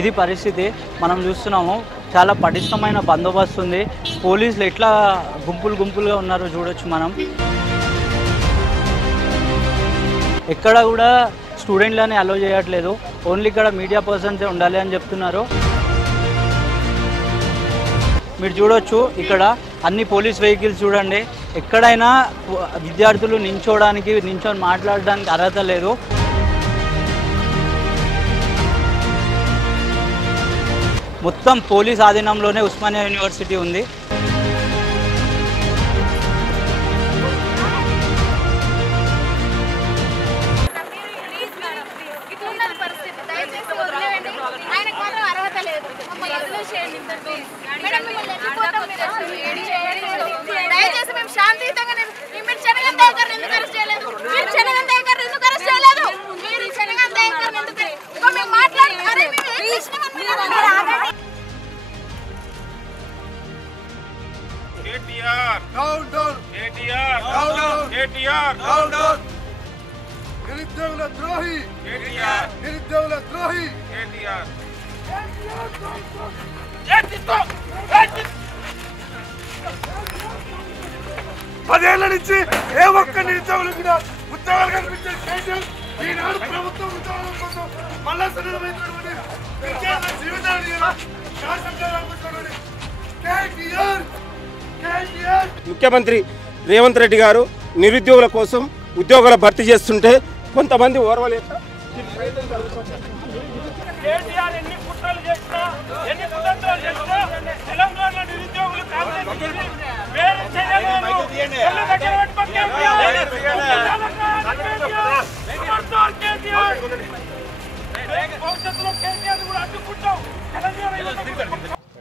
ఇది పరిస్థితి మనం చూస్తున్నాము. చాలా పటిష్టమైన బందోబస్తు ఉంది. పోలీసులు ఎట్లా గుంపులుగా ఉన్నారో చూడొచ్చు మనం. ఎక్కడ కూడా స్టూడెంట్లని అలో చేయట్లేదు. ఓన్లీ ఇక్కడ మీడియా పర్సన్సే ఉండాలి అని చెప్తున్నారు. మీరు చూడొచ్చు ఇక్కడ అన్ని పోలీస్ వెహికల్స్ చూడండి. ఎక్కడైనా విద్యార్థులు నించొని మాట్లాడడానికి అర్హత లేదు. మొత్తం పోలీస్ ఆధీనంలోనే ఉస్మానియా యూనివర్సిటీ ఉంది. KTR down down KTR down down KTR down down నిరుద్యోగుల ద్రోహి KTR నిరుద్యోగుల ద్రోహి KTR పదేళ్ల నుంచి ఏ ఒక్క నిరుద్యోగులు కూడా ఉద్యోగాలు కల్పించే ఈనాడు ప్రభుత్వం ఉద్యోగాల కోసం మళ్ళా సన్నమైనటువంటి విద్యార్థుల జీవితాన్ని KTR ముఖ్యమంత్రి రేవంత్ రెడ్డి గారు నిరుద్యోగుల కోసం ఉద్యోగాల భర్తీ చేస్తుంటే కొంతమంది ఓర్వలేక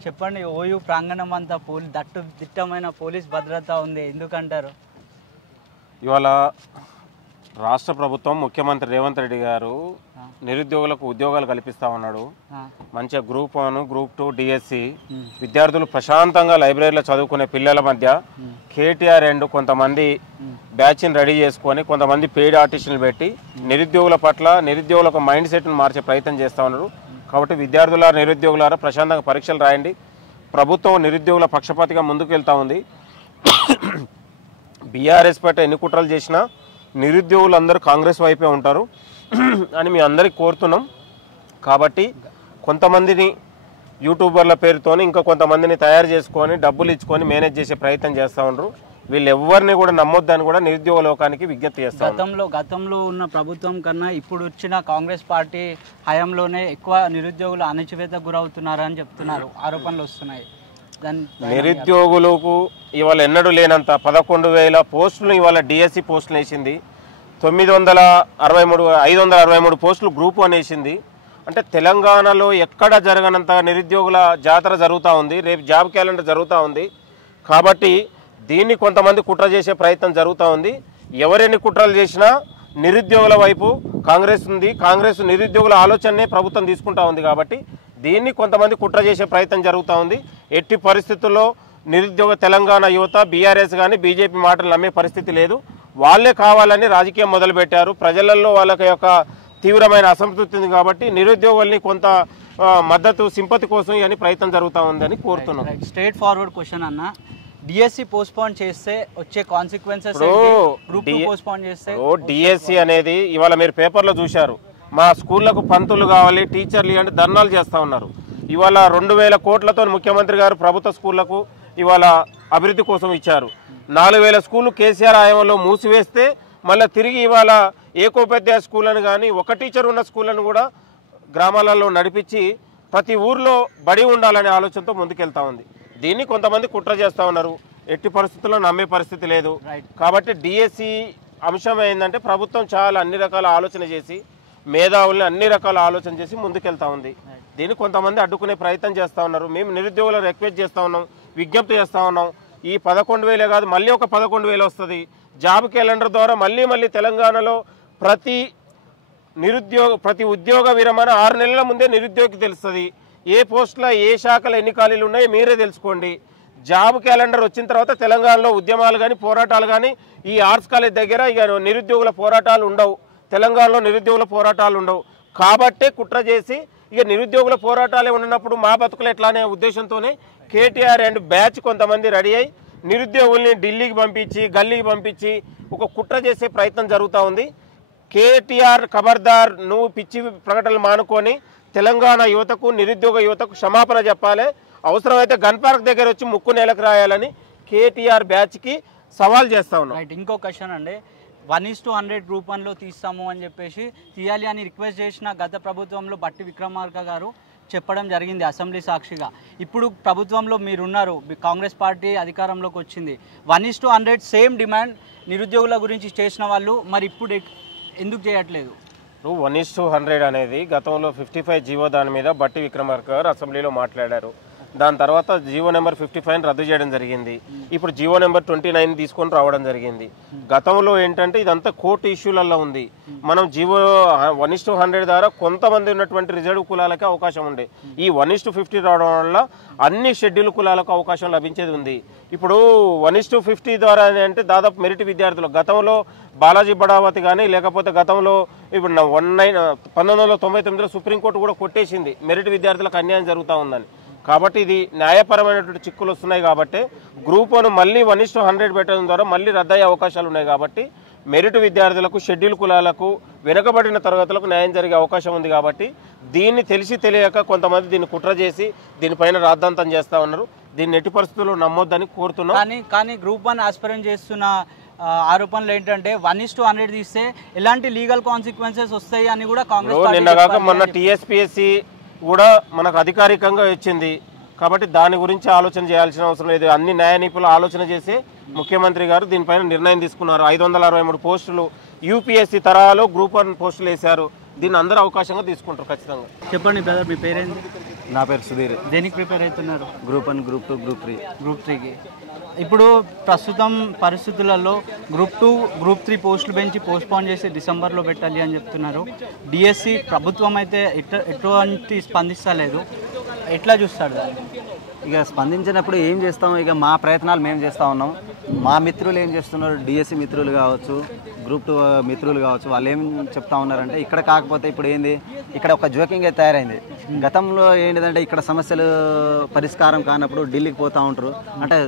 చెప్పండి, ఓయూ ప్రాంగణం అంతా దిట్టమైన పోలీస్ భద్రత ఉంది, ఎందుకంటారు? ఇవాళ రాష్ట్ర ప్రభుత్వం ముఖ్యమంత్రి రేవంత్ రెడ్డి గారు నిరుద్యోగులకు ఉద్యోగాలు కల్పిస్తా ఉన్నాడు. మంచిగా గ్రూప్ 1, గ్రూప్ 2, డిఎస్సి విద్యార్థులు ప్రశాంతంగా లైబ్రరీలో చదువుకునే పిల్లల మధ్య కేటీఆర్ అండ్ కొంతమంది బ్యాచ్ని రెడీ చేసుకొని కొంతమంది పెయిడ్ ఆర్టిస్టులు పెట్టి నిరుద్యోగుల పట్ల నిరుద్యోగులకు మైండ్ సెట్ను మార్చే ప్రయత్నం చేస్తూ ఉన్నారు. కాబట్టి నిరుద్యోగులారా ప్రశాంతంగా పరీక్షలు రాయండి. ప్రభుత్వం నిరుద్యోగుల పక్షపాతిగా ముందుకు వెళ్తూ ఉంది. బీఆర్ఎస్ పట్ల ఎన్ని కుట్రలు చేసినా నిరుద్యోగులు అందరూ కాంగ్రెస్ వైపే ఉంటారు అని మీ అందరికీ కోరుతున్నాం. కాబట్టి కొంతమందిని యూట్యూబర్ల పేరుతోని ఇంకా కొంతమందిని తయారు చేసుకొని డబ్బులు ఇచ్చుకొని మేనేజ్ చేసే ప్రయత్నం చేస్తూ ఉన్నారు. వీళ్ళు ఎవరిని కూడా నమ్మొద్దని కూడా నిరుద్యోగ లోకానికి విజ్ఞప్తి చేస్తారు. గతంలో ఉన్న ప్రభుత్వం కన్నా ఇప్పుడు వచ్చిన కాంగ్రెస్ పార్టీ హయాంలోనే ఎక్కువ నిరుద్యోగులు అణచివేతకు గురవుతున్నారని చెప్తున్నారు, ఆరోపణలు వస్తున్నాయి. నిరుద్యోగులకు ఇవాళ ఎన్నడూ లేనంత 11,000 పోస్టులు ఇవాళ డిఎస్సి పోస్టులు వేసింది. 563 పోస్టులు గ్రూప్ 1 వేసింది. అంటే తెలంగాణలో ఎక్కడ జరగనంత నిరుద్యోగుల జాతర జరుగుతూ ఉంది. రేపు జాబ్ క్యాలెండర్ జరుగుతూ ఉంది. కాబట్టి దీన్ని కొంతమంది కుట్ర చేసే ప్రయత్నం జరుగుతూ ఉంది. ఎవరెన్ని కుట్రలు చేసినా నిరుద్యోగుల వైపు కాంగ్రెస్ ఉంది. కాంగ్రెస్ నిరుద్యోగుల ఆలోచననే ప్రభుత్వం తీసుకుంటా ఉంది. కాబట్టి దీన్ని కొంతమంది కుట్ర చేసే ప్రయత్నం జరుగుతూ ఉంది. ఎట్టి పరిస్థితుల్లో నిరుద్యోగ తెలంగాణ యువత బీఆర్ఎస్ కానీ బీజేపీ మాటలు నమ్మే పరిస్థితి లేదు. వాళ్ళే కావాలని రాజకీయం మొదలుపెట్టారు. ప్రజలలో వాళ్ళకి యొక్క తీవ్రమైన అసంతృప్తి ఉంది. కాబట్టి నిరుద్యోగుల్ని కొంత మద్దతు సింపతి కోసం అని ప్రయత్నం జరుగుతూ ఉందని కోరుతున్నాం. స్ట్రైట్ ఫార్వర్డ్ క్వశ్చన్ అన్న, డిఎస్సి పోస్ట్పోన్ చేస్తే వచ్చే కాన్సిక్వెన్సెస్ డిఎస్సి అనేది ఇవాళ మీరు పేపర్లో చూశారు. మా స్కూళ్లకు పంతులు కావాలి, టీచర్లు అంటే ధర్నాలు చేస్తూ ఉన్నారు. ఇవాళ 2,000 కోట్లతో ముఖ్యమంత్రి గారు ప్రభుత్వ స్కూళ్లకు ఇవాళ అభివృద్ధి కోసం ఇచ్చారు. 4,000 స్కూళ్ళు కేసీఆర్ హయాంలో మూసివేస్తే మళ్ళీ తిరిగి ఇవాళ ఏకోపాధ్యాయ స్కూల్ అని కానీ ఒక టీచర్ ఉన్న స్కూళ్ళను కూడా గ్రామాలలో నడిపించి ప్రతి ఊర్లో బడి ఉండాలనే ఆలోచనతో ముందుకెళ్తా ఉంది. దీన్ని కొంతమంది కుట్ర చేస్తూ ఉన్నారు. ఎట్టి పరిస్థితుల్లో నమ్మే పరిస్థితి లేదు. కాబట్టి డిఎస్సి అంశం ఏంటంటే ప్రభుత్వం చాలా అన్ని రకాల ఆలోచన చేసి మేధావుల్ని అన్ని రకాల ఆలోచన చేసి ముందుకెళ్తా ఉంది. దీన్ని కొంతమంది అడ్డుకునే ప్రయత్నం చేస్తూ ఉన్నారు. మేము నిరుద్యోగులను రిక్వెస్ట్ చేస్తూ ఉన్నాం, విజ్ఞప్తి చేస్తూ ఉన్నాం. ఈ 11,000 కాదు, మళ్ళీ ఒక 11,000 వస్తుంది. జాబ్ క్యాలెండర్ ద్వారా మళ్ళీ తెలంగాణలో ప్రతి ఉద్యోగ విరమణ 6 నెలల ముందే నిరుద్యోగికి తెలుస్తుంది. ఏ పోస్టులో ఏ శాఖలో ఎన్ని ఖాళీలు ఉన్నాయో మీరే తెలుసుకోండి. జాబ్ క్యాలెండర్ వచ్చిన తర్వాత తెలంగాణలో ఉద్యమాలు కానీ పోరాటాలు కానీ ఈ ఆర్ట్స్ కాలేజ్ దగ్గర ఇక నిరుద్యోగుల పోరాటాలు ఉండవు. తెలంగాణలో నిరుద్యోగుల పోరాటాలు ఉండవు. కాబట్టే కుట్ర చేసి ఇక నిరుద్యోగుల పోరాటాలే ఉన్నప్పుడు మా బతుకులు ఎట్లా అనే ఉద్దేశంతోనే కేటీఆర్ అండ్ బ్యాచ్ కొంతమంది రెడీ అయ్యి నిరుద్యోగుల్ని ఢిల్లీకి పంపించి గల్లీకి పంపించి ఒక కుట్ర చేసే ప్రయత్నం జరుగుతూ ఉంది. కేటీఆర్ ఖబర్దార్, నువ్వు పిచ్చి ప్రకటనలు మానుకొని తెలంగాణ యువతకు నిరుద్యోగ యువతకు క్షమాపణ చెప్పాలి, అవసరమైతే గన్ పార్క్ దగ్గర వచ్చి ముక్కు నేలకు రాయాలని కేటీఆర్ బ్యాచ్కి సవాల్ చేస్తా ఉన్నాం. రైట్, ఇంకో క్వశ్చన్ అండి, 1:100 రూపంలో తీస్తాము అని చెప్పేసి తీయాలి అని రిక్వెస్ట్ చేసిన గత ప్రభుత్వంలో బట్టి విక్రమార్క గారు చెప్పడం జరిగింది అసెంబ్లీ సాక్షిగా. ఇప్పుడు ప్రభుత్వంలో మీరున్నారు, కాంగ్రెస్ పార్టీ అధికారంలోకి వచ్చింది, 1:100 సేమ్ డిమాండ్ నిరుద్యోగుల గురించి చేసిన వాళ్ళు మరి ఇప్పుడు ఎందుకు చేయట్లేదు? 1:100 అనేది గతంలో 55 జీవో దాని మీద బట్టి విక్రమార్క గారు అసెంబ్లీలో మాట్లాడారు. దాని తర్వాత జీవో నెంబర్ 55 రద్దు చేయడం జరిగింది. ఇప్పుడు జీవో నెంబర్ 29 తీసుకొని రావడం జరిగింది. గతంలో ఏంటంటే ఇదంతా కోర్టు ఇష్యూలలో ఉంది. మనం జీవో 1:100 ద్వారా కొంతమంది ఉన్నటువంటి రిజర్వ్ కులాలకే అవకాశం ఉండే, ఈ 1:50 రావడం వల్ల అన్ని షెడ్యూల్ కులాలకు అవకాశం లభించేది ఉంది. ఇప్పుడు 1:50 ద్వారా అంటే దాదాపు మెరిట్ విద్యార్థులు గతంలో బాలాజీ బడావతి కానీ లేకపోతే గతంలో ఇప్పుడు 1999లో సుప్రీంకోర్టు కూడా కొట్టేసింది మెరిట్ విద్యార్థులకు అన్యాయం జరుగుతూ ఉందని. కాబట్టి ఇది న్యాయపరమైనటువంటి చిక్కులు వస్తున్నాయి కాబట్టి గ్రూప్ 1 మళ్ళీ 1:100 పెట్టడం ద్వారా మళ్ళీ రద్దయ్యే అవకాశాలు ఉన్నాయి. కాబట్టి మెరిట్ విద్యార్థులకు షెడ్యూల్ కులాలకు వెనుకబడిన తరగతులకు న్యాయం జరిగే అవకాశం ఉంది. కాబట్టి దీన్ని తెలిసి తెలియక కొంతమంది దీన్ని కుట్ర చేసి దీనిపైన రాద్ధాంతం చేస్తూ ఉన్నారు. దీన్ని ఎట్టి పరిస్థితుల్లో నమ్మొద్దని కోరుతున్నాం. కానీ గ్రూప్ 1 ఆస్పిరెంట్ చేస్తున్న ఆరోపణలు ఏంటంటే 1:100 తీస్తే ఎలాంటి లీగల్ కాన్సిక్వెన్సెస్ వస్తాయి అని కూడా కాంగ్రెస్ నిన్నగాక మొన్న టీఎస్పీఎస్సీ కూడా మనకు అధికారికంగా వచ్చింది. కాబట్టి దాని గురించి ఆలోచన చేయాల్సిన అవసరం లేదు. అన్ని న్యాయ నిపుణులు ఆలోచన చేసి ముఖ్యమంత్రి గారు దీనిపైన నిర్ణయం తీసుకున్నారు. 563 పోస్టులు యూపీఎస్సీ తరహాలో గ్రూప్ 1 పోస్టులు వేశారు. దీన్ని అందరూ అవకాశంగా తీసుకుంటారు ఖచ్చితంగా. చెప్పండి బ్రదర్, మీ పేరేంటి? నా పేరు సుధీర్. దేనికి ప్రిపేర్ అవుతున్నారు? Group 1, group 2, group 3. ఇప్పుడు ప్రస్తుతం పరిస్థితులలో గ్రూప్ 2, గ్రూప్ 3 పోస్టులు పెంచి పోస్ట్పోన్ చేసి డిసెంబర్లో పెట్టాలి అని చెప్తున్నారు. డిఎస్సి ప్రభుత్వం అయితే ఎటువంటి స్పందిస్తలేదు, ఎట్లా చూస్తాడు దాన్ని? ఇక స్పందించినప్పుడు ఏం చేస్తాం, ఇక మా ప్రయత్నాలు మేము చేస్తూ ఉన్నాం. మా మిత్రులు ఏం చేస్తున్నారు, డిఎస్సి మిత్రులు కావచ్చు, గ్రూప్ 2 మిత్రులు కావచ్చు, వాళ్ళు ఏం చెప్తా ఉన్నారంటే ఇక్కడ కాకపోతే ఇప్పుడు ఏంది, ఇక్కడ ఒక జోకింగ్ అయితే తయారైంది. గతంలో ఏంటిదంటే ఇక్కడ సమస్యలు పరిష్కారం కానప్పుడు ఢిల్లీకి పోతూ ఉంటారు. అంటే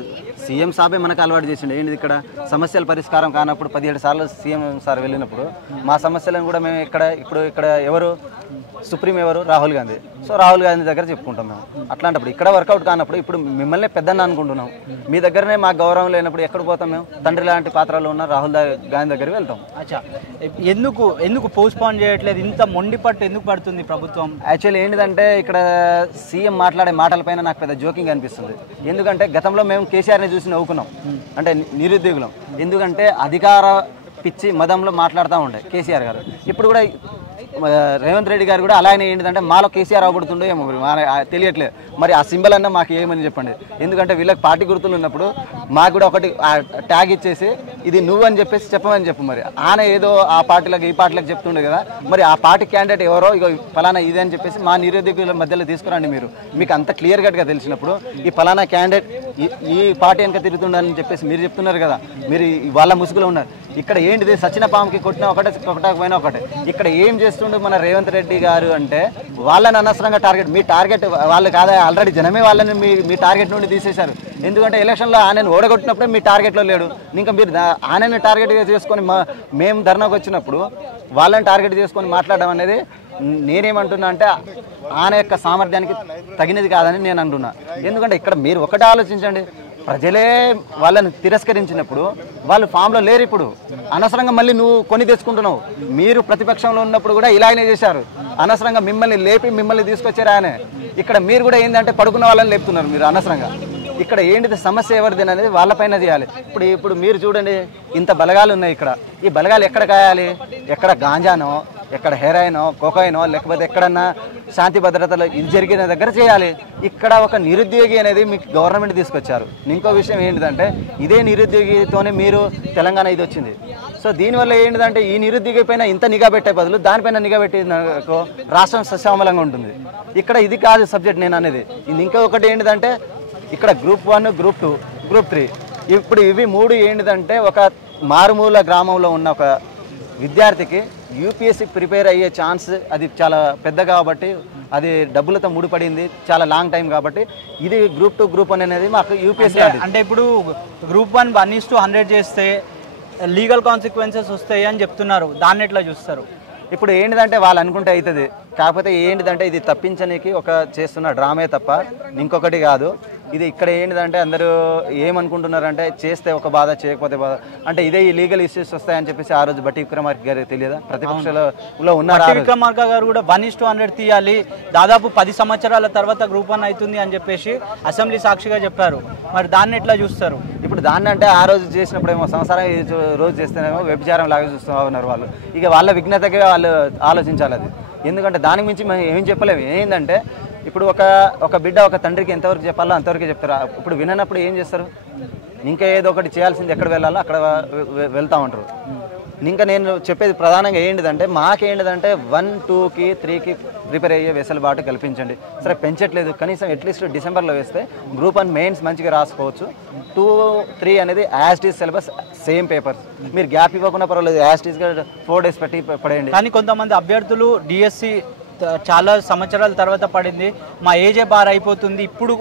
సీఎం సాబే మనకు అలవాటు చేసిండు. ఏంటిది, ఇక్కడ సమస్యల పరిష్కారం కానప్పుడు 17 సార్లు సీఎం సార్ వెళ్ళినప్పుడు మా సమస్యలను కూడా మేము ఇక్కడ ఎవరు సుప్రీం ఎవరు, రాహుల్ గాంధీ. సో రాహుల్ గాంధీ దగ్గర చెప్పుకుంటాం మేము. అట్లాంటప్పుడు ఇక్కడ వర్కౌట్ కానప్పుడు ఇప్పుడు మిమ్మల్ని పెద్దన్న అనుకుంటున్నాం, మీ దగ్గరనే మాకు గౌరవం లేనప్పుడు ఎక్కడ పోతాం మేము? తండ్రి లాంటి పాత్రలో ఉన్న రాహుల్ గాంధీ దగ్గరికి వెళ్తాం. అచ్చా, ఎందుకు పోస్ట్పోన్ చేయట్లేదు? ఇంత మొండి పట్టు ఎందుకు పడుతుంది ప్రభుత్వం? యాక్చువల్లీ ఏంటిదంటే ఇక్కడ సీఎం మాట్లాడే మాటలపైన నాకు పెద్ద జోకింగ్ అనిపిస్తుంది. ఎందుకంటే గతంలో మేము కేసీఆర్ని చూసి నవ్వుకున్నాం, అంటే నిరుద్యోగులం. ఎందుకంటే అధికార పిచ్చి మదంలో మాట్లాడుతూ ఉండే కేసీఆర్ గారు. ఇప్పుడు కూడా రేవంత్ రెడ్డి గారు కూడా అలానే ఏంటిదంటే మాలో కేసీఆర్ అవబడుతుండో ఏమో తెలియట్లేదు. మరి ఆ సింబల్ అన్నా మాకు ఏమని చెప్పండి. ఎందుకంటే వీళ్ళకి పార్టీ గుర్తులు ఉన్నప్పుడు మాకు కూడా ఒకటి ట్యాగ్ ఇచ్చేసి ఇది నువ్వు అని చెప్పేసి చెప్పమని చెప్పు. మరి ఆయన ఏదో ఆ పార్టీలకు ఈ పార్టీలకు చెప్తుండే కదా, మరి ఆ పార్టీ క్యాండిడేట్ ఎవరో ఇక ఫలానా ఇది అని చెప్పేసి మా నిరుద్యోగుల మధ్యలో తీసుకురండి. మీకు అంత క్లియర్ కట్గా తెలిసినప్పుడు ఈ ఫలానా క్యాండిడేట్ ఈ పార్టీ వెనక తిరుగుతుండని చెప్పేసి మీరు చెప్తున్నారు కదా, మీరు వాళ్ళ ముసుగులో ఉన్నారు. ఇక్కడ ఏంటిది, సచిన పాముకి కొట్టినా ఒకటే, కొట్టకపోయినా ఒకటే. ఇక్కడ ఏం చేస్తుండే మన రేవంత్ రెడ్డి గారు అంటే వాళ్ళని అనవసరంగా టార్గెట్, మీ టార్గెట్ వాళ్ళు కాదా, ఆల్రెడీ జనమే వాళ్ళని మీ టార్గెట్ నుండి తీసేశారు. ఎందుకంటే ఎలక్షన్లో ఆయనను ఓడగొట్టినప్పుడే మీ టార్గెట్లో లేడు. ఇంకా మీరు ఆయనని టార్గెట్గా చేసుకొని మేము ధర్నాకు వచ్చినప్పుడు వాళ్ళని టార్గెట్ చేసుకొని మాట్లాడడం అనేది నేనేమంటున్నా అంటే ఆయన యొక్క సామర్థ్యానికి తగినది కాదని నేను అంటున్నా. ఎందుకంటే ఇక్కడ మీరు ఒకటే ఆలోచించండి, ప్రజలే వాళ్ళని తిరస్కరించినప్పుడు వాళ్ళు ఫామ్లో లేరు. ఇప్పుడు అనవసరంగా మళ్ళీ నువ్వు కొని తెచ్చుకుంటున్నావు. మీరు ప్రతిపక్షంలో ఉన్నప్పుడు కూడా ఇలాగనే చేశారు. అనవసరంగా మిమ్మల్ని లేపి మిమ్మల్ని తీసుకొచ్చారు ఆయన. ఇక్కడ మీరు కూడా ఏంటంటే పడుకున్న వాళ్ళని లేపుతున్నారు మీరు అనవసరంగా. ఇక్కడ ఏంటిది సమస్య ఎవరిది అనేది వాళ్ళపైన చేయాలి. ఇప్పుడు మీరు చూడండి, ఇంత బలగాలు ఉన్నాయి ఇక్కడ. ఈ బలగాలు ఎక్కడ కాయాలి? ఎక్కడ గాంజానో, ఎక్కడ హెరాయినో, కోకాయినో, లేకపోతే ఎక్కడన్నా శాంతి భద్రతలు ఇది జరిగిన దగ్గర చేయాలి. ఇక్కడ ఒక నిరుద్యోగి అనేది మీకు గవర్నమెంట్ తీసుకొచ్చారు. ఇంకో విషయం ఏంటిదంటే ఇదే నిరుద్యోగితోనే మీరు తెలంగాణ ఇది వచ్చింది. సో దీనివల్ల ఏంటిదంటే ఈ నిరుద్యోగి పైన ఇంత నిఘా పెట్టే బదులు దానిపైన నిఘా పెట్టినకో రాష్ట్రం సస్యామలంగా ఉంటుంది. ఇక్కడ ఇది కాదు సబ్జెక్ట్ నేను అనేది. ఇది ఇంకొకటి ఏంటిదంటే ఇక్కడ గ్రూప్ 1, గ్రూప్ 2, గ్రూప్ 3 ఇప్పుడు ఇవి 3 ఏంటిదంటే ఒక మారుమూల గ్రామంలో ఉన్న ఒక విద్యార్థికి యూపీఎస్సీ ప్రిపేర్ అయ్యే ఛాన్స్ అది చాలా పెద్ద కాబట్టి అది డబ్బులతో ముడిపడింది, చాలా లాంగ్ టైం కాబట్టి ఇది గ్రూప్ 2 గ్రూప్ 1 అనేది మాకు యూపీఎస్సీ అంటే ఇప్పుడు గ్రూప్ 1 1:100 చేస్తే లీగల్ కాన్సిక్వెన్సెస్ వస్తాయి అని చెప్తున్నారు, దాన్ని ఎట్లా చూస్తారు? ఇప్పుడు ఏంటిదంటే వాళ్ళు అనుకుంటే అవుతుంది, కాకపోతే ఏంటిదంటే ఇది తప్పించడానికి ఒక చేస్తున్న డ్రామే తప్ప ఇంకొకటి కాదు. ఇది ఇక్కడ ఏంటిదంటే అందరూ ఏమనుకుంటున్నారంటే చేస్తే ఒక బాధ, చేయకపోతే బాధ, అంటే ఇదే ఈ లీగల్ ఇష్యూస్ వస్తాయని చెప్పేసి ఆ రోజు బట్టి విక్రమార్క గారు తెలియదా, ప్రతిపక్షంలో ఉన్నారు. బట్టి విక్రమార్క గారు కూడా 1:100 తీయాలి, దాదాపు 10 సంవత్సరాల తర్వాత గ్రూప్ 1 అవుతుంది అని చెప్పేసి అసెంబ్లీ సాక్షిగా చెప్పారు. మరి దాన్ని ఎట్లా చూస్తారు? ఇప్పుడు దాన్ని అంటే ఆ రోజు చేసినప్పుడు ఏమో సంవత్సరం రోజు చేస్తేనేమో వ్యభిచారం లాగా చూస్తూ ఉన్నారు వాళ్ళు. ఇక వాళ్ళ విఘ్నతగా వాళ్ళు ఆలోచించాలి అది. ఎందుకంటే దానికి మించి మేము ఏం చెప్పలేము. ఏంటంటే ఇప్పుడు ఒక బిడ్డ ఒక తండ్రికి ఎంతవరకు చెప్పాలో అంతవరకే చెప్తారు. ఇప్పుడు విననప్పుడు ఏం చేస్తారు? ఇంకా ఏదో ఒకటి చేయాల్సింది, ఎక్కడ వెళ్ళాలో అక్కడ వెళ్తూ ఉంటారు. ఇంకా నేను చెప్పేది ప్రధానంగా ఏంటిదంటే మాకేంటిదంటే 1, 2కి 3కి ప్రిపేర్ అయ్యే వెసులుబాటు కల్పించండి. సరే పెంచట్లేదు, కనీసం అట్లీస్ట్ డిసెంబర్లో వేస్తే గ్రూప్ 1 మెయిన్స్ మంచిగా రాసుకోవచ్చు. 2, 3 అనేది యాజ్ టీజ్ సిలబస్, సేమ్ పేపర్స్. మీరు గ్యాప్ ఇవ్వకుండా పర్వాలేదు, యాజ్ టీజ్గా 4 days పెట్టి పడేయండి. కానీ కొంతమంది అభ్యర్థులు డిఎస్సి చాలా సంవత్సరాల తర్వాత పడింది, మా ఏజే బార్ అయిపోతుంది, ఇప్పుడు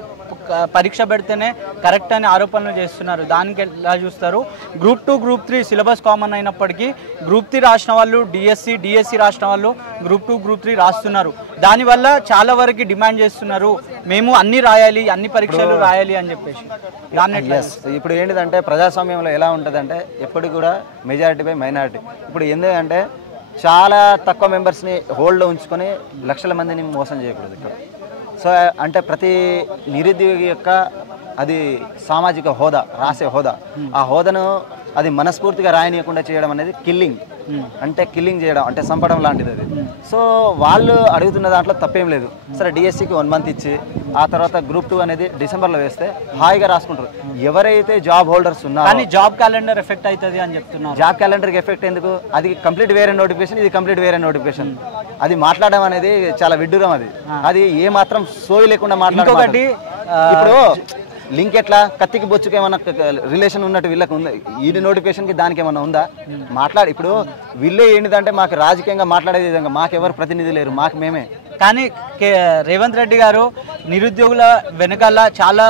పరీక్ష పెడితేనే కరెక్ట్ అని ఆరోపణలు చేస్తున్నారు. దానికి ఎలా చూస్తారు? గ్రూప్ 2 గ్రూప్ 3 సిలబస్ కామన్ అయినప్పటికీ గ్రూప్ 3 రాసిన వాళ్ళు డిఎస్సి రాసిన వాళ్ళు గ్రూప్ 2 గ్రూప్ 3 రాస్తున్నారు. దానివల్ల చాలా వరకు డిమాండ్ చేస్తున్నారు, మేము అన్ని రాయాలి, అన్ని పరీక్షలు రాయాలి అని చెప్పేసి. దాన్ని ఇప్పుడు ఏంటిదంటే ప్రజాస్వామ్యంలో ఎలా ఉంటుందంటే ఎప్పుడు కూడా మెజారిటీ బై మైనారిటీ. ఇప్పుడు ఎందుకంటే చాలా తక్కువ మెంబర్స్ని హోల్డ్లో ఉంచుకొని లక్షల మందిని మోసం చేయకూడదు ఇక్కడ. సో అంటే ప్రతి నిరుద్యోగి యొక్క అది సామాజిక హోదా, రాసే హోదా, ఆ హోదాను అది మనస్ఫూర్తిగా రాయనీయకుండా చేయడం అనేది కిల్లింగ్, అంటే కిల్లింగ్ చేయడం అంటే చంపడం లాంటిది అది. సో వాళ్ళు అడుగుతున్న దాంట్లో తప్పేం లేదు. సరే డిఎస్సికి 1 month ఇచ్చి ఆ తర్వాత గ్రూప్ 2 అనేది డిసెంబర్లో వేస్తే హాయిగా రాసుకుంటారు. ఎవరైతే జాబ్ హోల్డర్స్ ఉన్నారో, కానీ జాబ్ క్యాలెండర్ ఎఫెక్ట్ అవుతుంది అని చెప్తున్నారు. జాబ్ క్యాలెండర్కి ఎఫెక్ట్ ఎందుకు? అది కంప్లీట్ వేరే నోటిఫికేషన్, ఇది కంప్లీట్ వేరే నోటిఫికేషన్. అది మాట్లాడడం అనేది చాలా విడ్డూరం. అది ఏ మాత్రం సోయి లేకుండా మాట్లాడడం. ఇప్పుడు లింక్ ఎట్లా? కత్తికి బొచ్చుకి ఏమన్నా రిలేషన్ ఉన్నట్టు వీళ్ళకి ఉందా? ఈ నోటిఫికేషన్కి దానికి ఏమన్నా ఉందా? ఇప్పుడు వీళ్ళే ఏంటిదంటే మాకు రాజకీయంగా మాట్లాడే విధంగా మాకెవరు ప్రతినిధి లేరు, మాకు మేమే. కానీ రేవంత్ రెడ్డి గారు నిరుద్యోగుల వెనకాల చాలా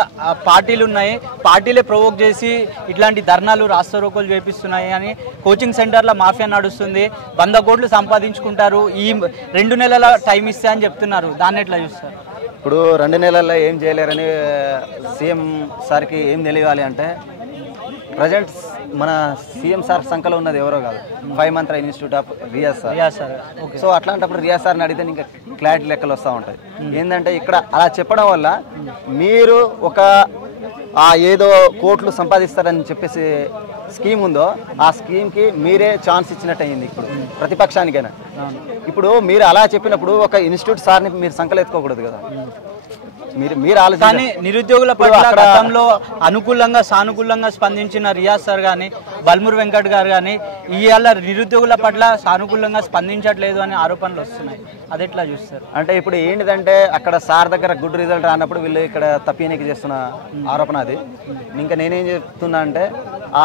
పార్టీలు ఉన్నాయి, పార్టీలే ప్రొవోక్ చేసి ఇట్లాంటి ధర్నాలు, రాస్తారోకోలు చేపిస్తున్నాయి అని, కోచింగ్ సెంటర్ల మాఫియా నడుస్తుంది, 100 కోట్లు సంపాదించుకుంటారు, ఈ 2 నెలల టైం ఇస్తే అని చెప్తున్నారు. దాన్ని ఎట్లా చూస్తారు? ఇప్పుడు 2 నెలల్లో ఏం చేయలేరని సీఎం సార్కి ఏం తెలియాలి అంటే, ప్రజెంట్ మన సీఎం సార్ సంఖ్యలో ఉన్నది ఎవరో కాదు, 5 month institute of Riyaz sir. So అట్లాంటప్పుడు రియాజ్ సార్ని అడిగితే ఇంకా క్లారిటీ లెక్కలు వస్తూ ఉంటాయి. ఏంటంటే ఇక్కడ అలా చెప్పడం వల్ల మీరు ఏదో కోట్లు సంపాదిస్తారని చెప్పేసి స్కీమ్ ఉందో ఆ స్కీమ్కి మీరే ఛాన్స్ ఇచ్చినట్టు అయింది ఇప్పుడు ప్రతిపక్షానికైనా. ఇప్పుడు మీరు అలా చెప్పినప్పుడు ఒక ఇన్స్టిట్యూట్ సార్ని మీరు సంకలు ఎత్తుకోకూడదు కదా. మీరు కానీ నిరుద్యోగుల పట్ల గతంలో అనుకూలంగా సానుకూలంగా స్పందించిన రియాజ్ సార్ కానీ, బల్మూర్ వెంకట్ గారు కానీ ఇవాళ నిరుద్యోగుల పట్ల సానుకూలంగా స్పందించట్లేదు అని ఆరోపణలు వస్తున్నాయి. అది ఎట్లా చూస్తారు? అంటే ఇప్పుడు ఏంటిదంటే అక్కడ సార్ దగ్గర గుడ్ రిజల్ట్ రానప్పుడు వీళ్ళు ఇక్కడ తప్పియనికి చేస్తున్న ఆరోపణ అది. ఇంకా నేనేం చెప్తున్నా అంటే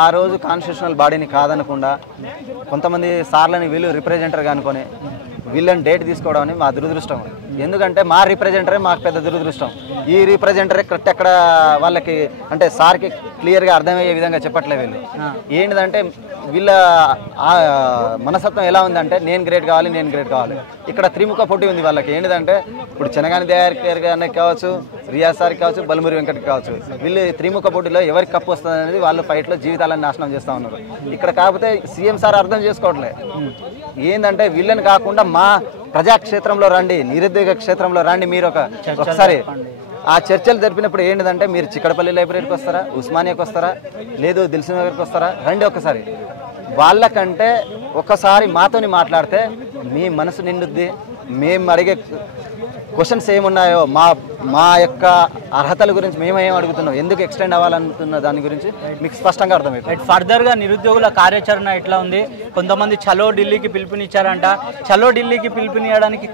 ఆ రోజు కాన్స్టిట్యూషనల్ బాడీని కాదనకుండా కొంతమంది సార్లని వీళ్ళు రిప్రజెంటర్గా అనుకొని వీళ్ళని డేట్ తీసుకోవడం అని మా దురదృష్టం. ఎందుకంటే మా రిప్రజెంటరే మాకు పెద్ద దురదృష్టం. ఈ రిప్రజెంటరే కరెక్ట్ అక్కడ వాళ్ళకి అంటే సార్కి క్లియర్గా అర్థమయ్యే విధంగా చెప్పట్లే వీళ్ళు. ఏంటిదంటే వీళ్ళ మనస్తత్వం ఎలా ఉందంటే నేను గ్రేట్ కావాలి. ఇక్కడ త్రిముఖ పోటీ ఉంది వాళ్ళకి. ఏంటిదంటే ఇప్పుడు చెనగాని దయాకర్ గారికి కావచ్చు, రియాజ్ సార్కి కావచ్చు, బల్మూరి వెంకట్కి కావచ్చు, వీళ్ళు త్రిముఖ పోటీలో ఎవరికి కప్పు వస్తుంది అనేది వాళ్ళు ఫైట్లో జీవితాలను నాశనం చేస్తూ ఉన్నారు. ఇక్కడ కాకపోతే సీఎం సార్ అర్థం చేసుకోవట్లే. ఏంటంటే వీళ్ళని కాకుండా మా ప్రజాక్షేత్రంలో రండి, నిరుద్యోగ క్షేత్రంలో రండి, మీరు ఒకసారి ఆ చర్చలు జరిపినప్పుడు ఏంటిదంటే మీరు చిక్కడపల్లి లైబ్రరీకి వస్తారా, ఉస్మానియాకి వస్తారా, లేదు దిల్సుఖ్ నగర్కి వస్తారా, రండి ఒకసారి. వాళ్ళకంటే ఒకసారి మాతోని మాట్లాడితే మీ మనసు నిండుద్ది. మేము అడిగే క్వశ్చన్స్ ఏమున్నాయో మా యొక్క అర్హతల గురించి మేమేం అడుగుతున్నాం, ఎందుకు ఎక్స్టెండ్ అవ్వాలనుకున్న దాని గురించి మీకు స్పష్టంగా అర్థమైపోయింది. ఫర్దర్గా నిరుద్యోగుల కార్యాచరణ ఎట్లా ఉంది? కొంతమంది చలో ఢిల్లీకి పిలుపునిచ్చారంట. చలో ఢిల్లీకి పిలుపునియడానికి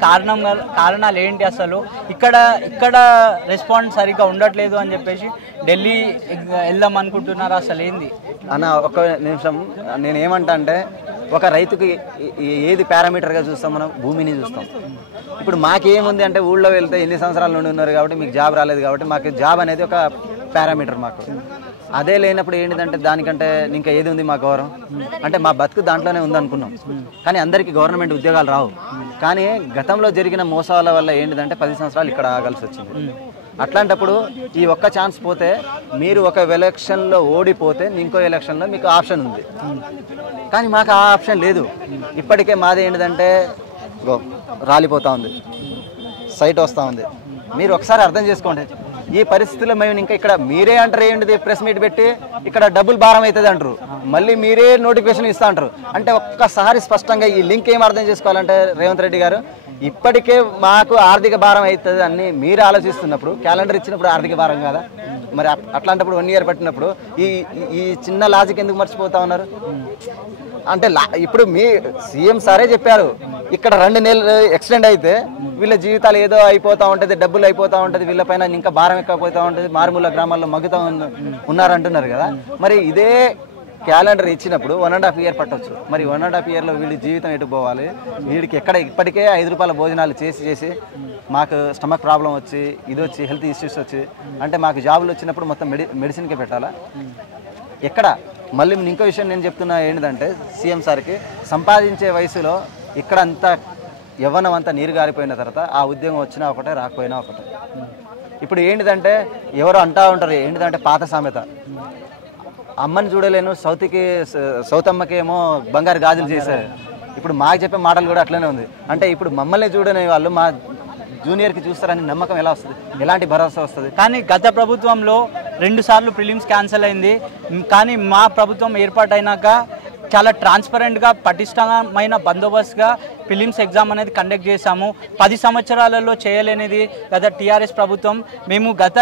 కారణాలు ఏంటి? అసలు ఇక్కడ రెస్పాన్స్ సరిగ్గా ఉండట్లేదు అని చెప్పేసి ఢిల్లీ వెళ్దాం అనుకుంటున్నారు. అసలు ఏంది అన్న? ఒక్క నిమిషం, నేనేమంటా అంటే ఒక రైతుకి ఏది పారామీటర్గా చూస్తాం మనం? భూమిని చూస్తాం. ఇప్పుడు మాకేముంది అంటే ఊళ్ళో వెళ్తే ఎన్ని సంవత్సరాల నుండి ఉన్నారు కాబట్టి మీకు జాబ్ రాలేదు కాబట్టి మాకు జాబ్ అనేది ఒక పారామీటర్ మాకు. అదే లేనప్పుడు ఏంటిదంటే దానికంటే ఇంకా ఏది ఉంది మా గౌరవం అంటే మా బతుకు దాంట్లోనే ఉందనుకున్నాం. కానీ అందరికీ గవర్నమెంట్ ఉద్యోగాలు రావు. కానీ గతంలో జరిగిన మోసాల వల్ల ఏంటిదంటే 10 సంవత్సరాలు ఇక్కడ ఆగాల్సి వచ్చింది. అట్లాంటప్పుడు ఈ ఒక్క ఛాన్స్ పోతే మీరు ఒక ఎలక్షన్లో ఓడిపోతే ఇంకో ఎలక్షన్లో మీకు ఆప్షన్ ఉంది. కానీ మాకు ఆ ఆప్షన్ లేదు. ఇప్పటికే మాది ఏంటిదంటే రాలిపోతూ ఉంది, సైట్ వస్తూ ఉంది. మీరు ఒకసారి అర్థం చేసుకోండి. ఈ పరిస్థితుల్లో మేము ఇంకా ఇక్కడ మీరే అంటారు ఏంటిది ప్రెస్ మీట్ పెట్టి ఇక్కడ డబ్బులు భారం అవుతుంది అంటారు, మళ్ళీ మీరే నోటిఫికేషన్ ఇస్తా అంటారు. అంటే ఒక్కసారి స్పష్టంగా ఈ లింక్ ఏం అర్థం చేసుకోవాలంటే రేవంత్ రెడ్డి గారు ఇప్పటికే మాకు ఆర్థిక భారం అవుతుంది అని మీరు ఆలోచిస్తున్నప్పుడు క్యాలెండర్ ఇచ్చినప్పుడు ఆర్థిక భారం కాదా? మరి అట్లాంటప్పుడు 1 ఇయర్ పట్టినప్పుడు ఈ చిన్న లాజిక్ ఎందుకు మర్చిపోతా ఉన్నారు? అంటే ఇప్పుడు మీ సీఎం సారే చెప్పారు ఇక్కడ 2 నెలలు ఎక్స్టెండ్ అయితే వీళ్ళ జీవితాలు ఏదో అయిపోతూ ఉంటుంది, డబ్బులు అయిపోతూ ఉంటుంది, వీళ్ళపైన ఇంకా భారం ఎక్కువైపోతూ ఉంటుంది, మారుమూల గ్రామాల్లో మగ్గుతూ ఉన్నారంటున్నారు కదా. మరి ఇదే క్యాలెండర్ ఇచ్చినప్పుడు 1.5 ఇయర్ పట్టవచ్చు. మరి 1.5 ఇయర్లో వీళ్ళ జీవితం ఎటు పోవాలి? వీడికి ఎక్కడ ఇప్పటికే 5 రూపాయల భోజనాలు చేసి మాకు స్టమక్ ప్రాబ్లం వచ్చి ఇది వచ్చి హెల్త్ ఇష్యూస్ వచ్చి అంటే మాకు జాబులు వచ్చినప్పుడు మొత్తం మెడిసిన్కే పెట్టాలా? ఎక్కడ? మళ్ళీ ఇంకో విషయం నేను చెప్తున్నా ఏంటంటే సీఎం సార్కి సంపాదించే వయసులో ఇక్కడ అంతా యవ్వనం అంతా నీరు గారిపోయిన తర్వాత ఆ ఉద్యోగం వచ్చినా ఒకటే రాకపోయినా ఒకటే. ఇప్పుడు ఏంటిదంటే ఎవరో అంటూ ఉంటారు ఏంటిదంటే పాత సామెత, అమ్మని చూడలేను సౌతమ్మకి ఏమో బంగారు గాజులు చేశారు. ఇప్పుడు మాకు చెప్పే మాటలు కూడా అట్లనే ఉంది. అంటే ఇప్పుడు మమ్మల్ని చూడని వాళ్ళు మా జూనియర్కి చూస్తారని నమ్మకం ఎలా వస్తుంది? ఎలాంటి భరోసా వస్తుంది? కానీ గత ప్రభుత్వంలో 2 సార్లు ప్రిలిమ్స్ క్యాన్సిల్ అయింది. కానీ మా ప్రభుత్వం ఏర్పాటైనాక చాలా ట్రాన్స్పరెంట్గా పటిష్టమైన బందోబస్తుగా ప్రిలిమ్స్ ఎగ్జామ్ అనేది కండక్ట్ చేశాము. 10 సంవత్సరాలలో చేయలేనిది గత టీఆర్ఎస్ ప్రభుత్వం మేము గత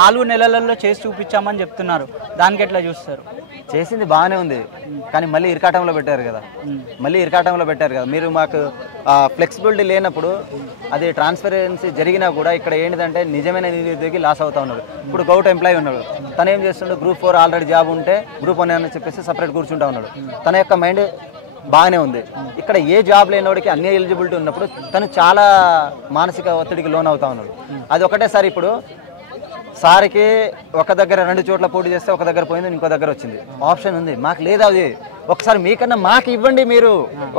4 నెలలలో చేసి చూపించామని చెప్తున్నారు. దానికి ఎట్లా చూస్తారు? చేసింది బాగానే ఉంది కానీ మళ్ళీ ఇరకాటంలో పెట్టారు కదా. మీరు మాకు ఫ్లెక్సిబిలిటీ లేనప్పుడు అది ట్రాన్స్పరెన్సీ జరిగినా కూడా ఇక్కడ ఏంటిదంటే నిజమైన నిరుద్యోగి లాస్ అవుతా ఉన్నారు. ఇప్పుడు గౌట్ ఎంప్లాయీ ఉన్నాడు, తను ఏం చేస్తుండే గ్రూప్ 4 ఆల్రెడీ జాబ్ ఉంటే గ్రూప్ 1 అని చెప్పేసి సపరేట్ కూర్చుంటా ఉన్నాడు. తన యొక్క మైండ్ బాగానే ఉంది. ఇక్కడ ఏ జాబ్ లేనివాడికి అన్ని ఎలిజిబిలిటీ ఉన్నప్పుడు తను చాలా మానసిక ఒత్తిడికి లోన్ అవుతా ఉన్నాడు. అది ఒకటేసారి ఇప్పుడు సార్కి ఒక దగ్గర 2 చోట్ల పోటీ చేస్తే ఒక దగ్గర పోయింది, ఇంకో దగ్గర వచ్చింది. ఆప్షన్ ఉంది, మాకు లేదా? అది ఒకసారి మీకన్నా మాకు ఇవ్వండి, మీరు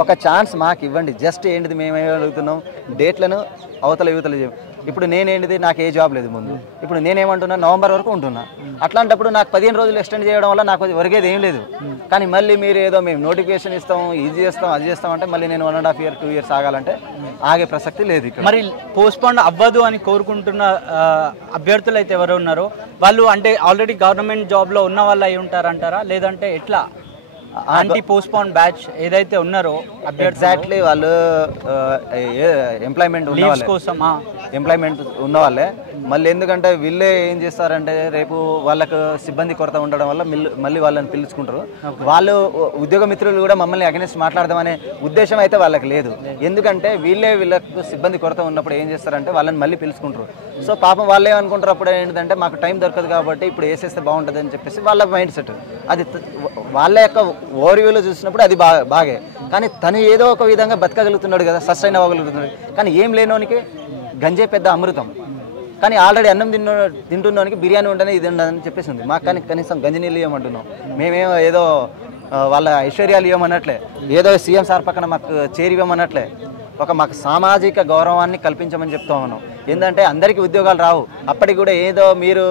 ఒక ఛాన్స్ మాకు ఇవ్వండి. జస్ట్ ఏంటిది మేమేమి అడుగుతున్నాం? డేట్లను అవతల యువతలు. ఇప్పుడు నేనేంటిది నాకు ఏ జాబ్ లేదు ముందు. ఇప్పుడు నేనేమంటున్నా నవంబర్ వరకు ఉంటున్నా. అట్లాంటప్పుడు నాకు 15 రోజులు ఎక్స్టెండ్ చేయడం వల్ల నాకు ఒరిగేది ఏం లేదు. కానీ మళ్ళీ మీరు ఏదో మేము నోటిఫికేషన్ ఇస్తాం, ఇది చేస్తాం, అది చేస్తాం అంటే మళ్ళీ నేను 1.5 ఇయర్ 2 ఇయర్స్ ఆగాలంటే ఆగే ప్రసక్తి లేదు. ఇక్కడ మరి పోస్ట్పోన్ అవ్వదు అని కోరుకుంటున్న అభ్యర్థులు అయితే ఎవరు ఉన్నారో వాళ్ళు అంటే ఆల్రెడీ గవర్నమెంట్ జాబ్లో ఉన్న వాళ్ళు అయి ఉంటారంటారా? లేదంటే ఎట్లా? యాంటీ పోస్ట్పోన్ బ్యాచ్ ఏదైతే ఉన్నారో ఎగ్జాక్ట్లీ వాళ్ళు ఎంప్లాయ్మెంట్ ఉన్న వాళ్ళే. మళ్ళీ ఎందుకంటే వీళ్ళే ఏం చేస్తారంటే రేపు వాళ్ళకు సిబ్బంది కొరత ఉండడం వల్ల మళ్ళీ వాళ్ళని పిలుచుకుంటారు. వాళ్ళు ఉద్యోగ మిత్రులు కూడా మమ్మల్ని అగెనిస్ట్ మాట్లాడదామనే ఉద్దేశం అయితే వాళ్ళకి లేదు. ఎందుకంటే వీళ్ళకు సిబ్బంది కొరత ఉన్నప్పుడు ఏం చేస్తారంటే వాళ్ళని మళ్ళీ పిలుచుకుంటారు. సో పాపం వాళ్ళు ఏమనుకుంటారు అప్పుడు ఏంటంటే మాకు టైం దొరకదు కాబట్టి ఇప్పుడు వేసేస్తే బాగుంటుంది అని చెప్పేసి వాళ్ళ మైండ్ సెట్. అది వాళ్ళ యొక్క ఓవర్వ్యూలో చూసినప్పుడు అది బాగే. కానీ తను ఏదో ఒక విధంగా బతకగలుగుతున్నాడు కదా, సస్టైన్ అవ్వగలుగుతున్నాడు. కానీ ఏం లేనోనికి గంజే పెద్ద అమృతం. కానీ ఆల్రెడీ అన్నం తింటున్నానికి బిర్యానీ ఉండని ఇది ఉండదని చెప్పేసి ఉంది. మాకు కానీ కనీసం గంజి నీళ్ళు ఇవ్వమంటున్నాం. మేమేమో ఏదో వాళ్ళ ఐశ్వర్యాలు ఇవ్వమన్నట్లే, ఏదో సీఎం సార్ పక్కన మాకు చేరి ఇవ్వమన్నట్లే మాకు సామాజిక గౌరవాన్ని కల్పించమని చెప్తా ఉన్నాం. ఏంటంటే అందరికీ ఉద్యోగాలు రావు. అప్పటికి కూడా ఏదో మీరు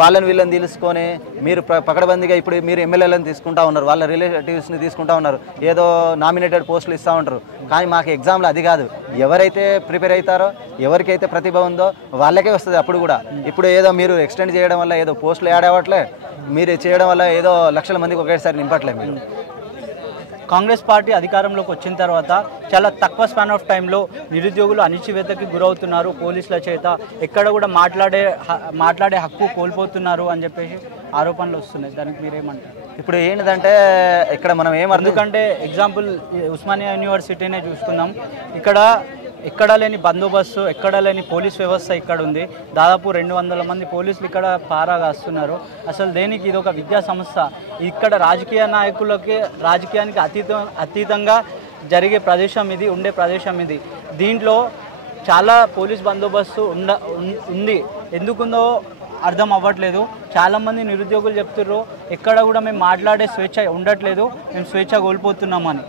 వాళ్ళని వీళ్ళని తెలుసుకొని మీరు పకడ్బందీగా ఇప్పుడు మీరు ఎమ్మెల్యేలను తీసుకుంటా ఉన్నారు, వాళ్ళ రిలేటివ్స్ని తీసుకుంటా ఉన్నారు, ఏదో నామినేటెడ్ పోస్టులు ఇస్తూ ఉంటారు. కానీ మాకు ఎగ్జామ్లో అది కాదు. ఎవరైతే ప్రిపేర్ అవుతారో, ఎవరికైతే ప్రతిభ ఉందో వాళ్ళకే వస్తుంది. అప్పుడు కూడా ఇప్పుడు ఏదో మీరు ఎక్స్టెండ్ చేయడం వల్ల ఏదో పోస్టులు యాడ్ అవ్వట్లే, మీరు చేయడం వల్ల ఏదో లక్షల మందికి ఒకేసారి నింపట్లే. మీరు కాంగ్రెస్ పార్టీ అధికారంలోకి వచ్చిన తర్వాత చాలా తక్కువ స్పాన్ ఆఫ్ టైంలో నిరుద్యోగులు అణిచివేతకి గురవుతున్నారు, పోలీసుల చేత ఎక్కడ కూడా మాట్లాడే హక్కు కోల్పోతున్నారు అని చెప్పేసి ఆరోపణలు వస్తున్నాయి. దానికి మీరేమంటారు? ఇప్పుడు ఏంటంటే ఇక్కడ మనం ఎందుకంటే ఎగ్జాంపుల్ ఉస్మానియా యూనివర్సిటీనే చూసుకుందాం. ఇక్కడ ఎక్కడా లేని బందోబస్తు, ఎక్కడా లేని పోలీస్ వ్యవస్థ ఇక్కడ ఉంది. దాదాపు 200 మంది పోలీసులు ఇక్కడ పారాగా వస్తున్నారు. అసలు దేనికి ఇది ఒక విద్యా సంస్థ. ఇక్కడ రాజకీయ నాయకులకి రాజకీయానికి అతీతంగా జరిగే ప్రదేశం ఇది, ఉండే ప్రదేశం ఇది. దీంట్లో చాలా పోలీస్ బందోబస్తు ఉంది. ఎందుకుందో అర్థం అవ్వట్లేదు. చాలామంది నిరుద్యోగులు చెప్తున్నారు ఎక్కడ కూడా మేము మాట్లాడే స్వేచ్ఛ ఉండట్లేదు, మేము స్వేచ్ఛ కోల్పోతున్నామని.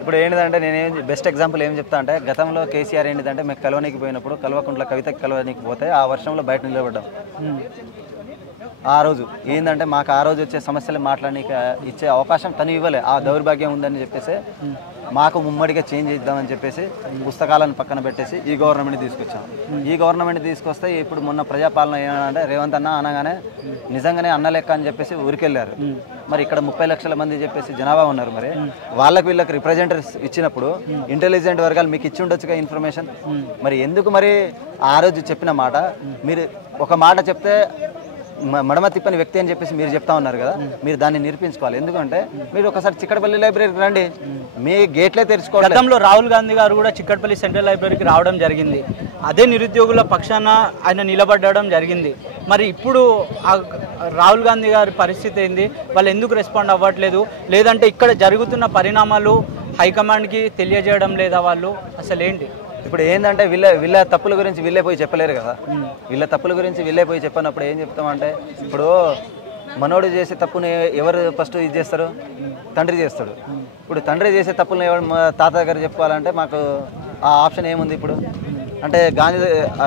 ఇప్పుడు ఏంటిదంటే నేను బెస్ట్ ఎగ్జాంపుల్ ఏం చెప్తా అంటే, గతంలో కేసీఆర్ ఏంటిదంటే మేము కలవనీకి పోయినప్పుడు కల్వకుంట్ల కవితకి కలవనీకి పోతే ఆ వర్షంలో బయట నిలబడ్డాం. ఆ రోజు ఏంటంటే మాకు ఆ రోజు వచ్చే సమస్యలు మాట్లాడడానికి ఇచ్చే అవకాశం తను ఇవ్వలే. ఆ దౌర్భాగ్యం ఉందని చెప్పేసి మాకు ముమ్మడిగా చేంజ్ చేద్దామని చెప్పేసి పుస్తకాలను పక్కన పెట్టేసి ఈ గవర్నమెంట్ తీసుకొచ్చాం. ఈ గవర్నమెంట్ తీసుకొస్తే ఇప్పుడు మొన్న ప్రజాపాలన ఏమంటే రేవంత్ అన్న అనగానే నిజంగానే అన్న లెక్క అని చెప్పేసి ఊరికెళ్ళారు. మరి ఇక్కడ 30 లక్షల మంది చెప్పేసి జనాభా ఉన్నారు. మరి వాళ్ళకి వీళ్ళకి రిప్రజెంటేటివ్స్ ఇచ్చినప్పుడు ఇంటెలిజెంట్ వర్గాలు మీకు ఇచ్చి ఉండొచ్చుగా ఇన్ఫర్మేషన్. మరి ఎందుకు మరి ఆ రోజు చెప్పిన మాట మీరు ఒక మాట చెప్తే మడమ తిప్పని వ్యక్తి అని చెప్పేసి మీరు చెప్తా ఉన్నారు కదా, మీరు దాన్ని నిరూపించుకోవాలి. ఎందుకంటే మీరు ఒకసారి చిక్కడపల్లి లైబ్రరీకి రండి, మీ గేట్లే తెరుచుకోవాలి. గతంలో రాహుల్ గాంధీ గారు కూడా చిక్కడపల్లి సెంట్రల్ లైబ్రరీకి రావడం జరిగింది. అదే నిరుద్యోగుల పక్షాన ఆయన నిలబడడం జరిగింది. మరి ఇప్పుడు రాహుల్ గాంధీ గారి పరిస్థితి ఏంది? వాళ్ళు ఎందుకు రెస్పాండ్ అవ్వట్లేదు? లేదంటే ఇక్కడ జరుగుతున్న పరిణామాలు హైకమాండ్కి తెలియజేయడం లేదా వాళ్ళు? అసలు ఏంటి ఇప్పుడు ఏంటంటే వీళ్ళ తప్పుల గురించి వీళ్ళే పోయి చెప్పలేరు కదా. వీళ్ళ తప్పుల గురించి వీళ్ళే పోయి చెప్పినప్పుడు ఏం చెప్తామంటే, ఇప్పుడు మనోడు చేసే తప్పుని ఎవరు ఫస్ట్ ఇది చేస్తారు? తండ్రి చేస్తాడు. ఇప్పుడు తండ్రి చేసే తప్పులను ఎవరు తాత దగ్గర చెప్పుకోవాలంటే మాకు ఆ ఆప్షన్ ఏముంది ఇప్పుడు? అంటే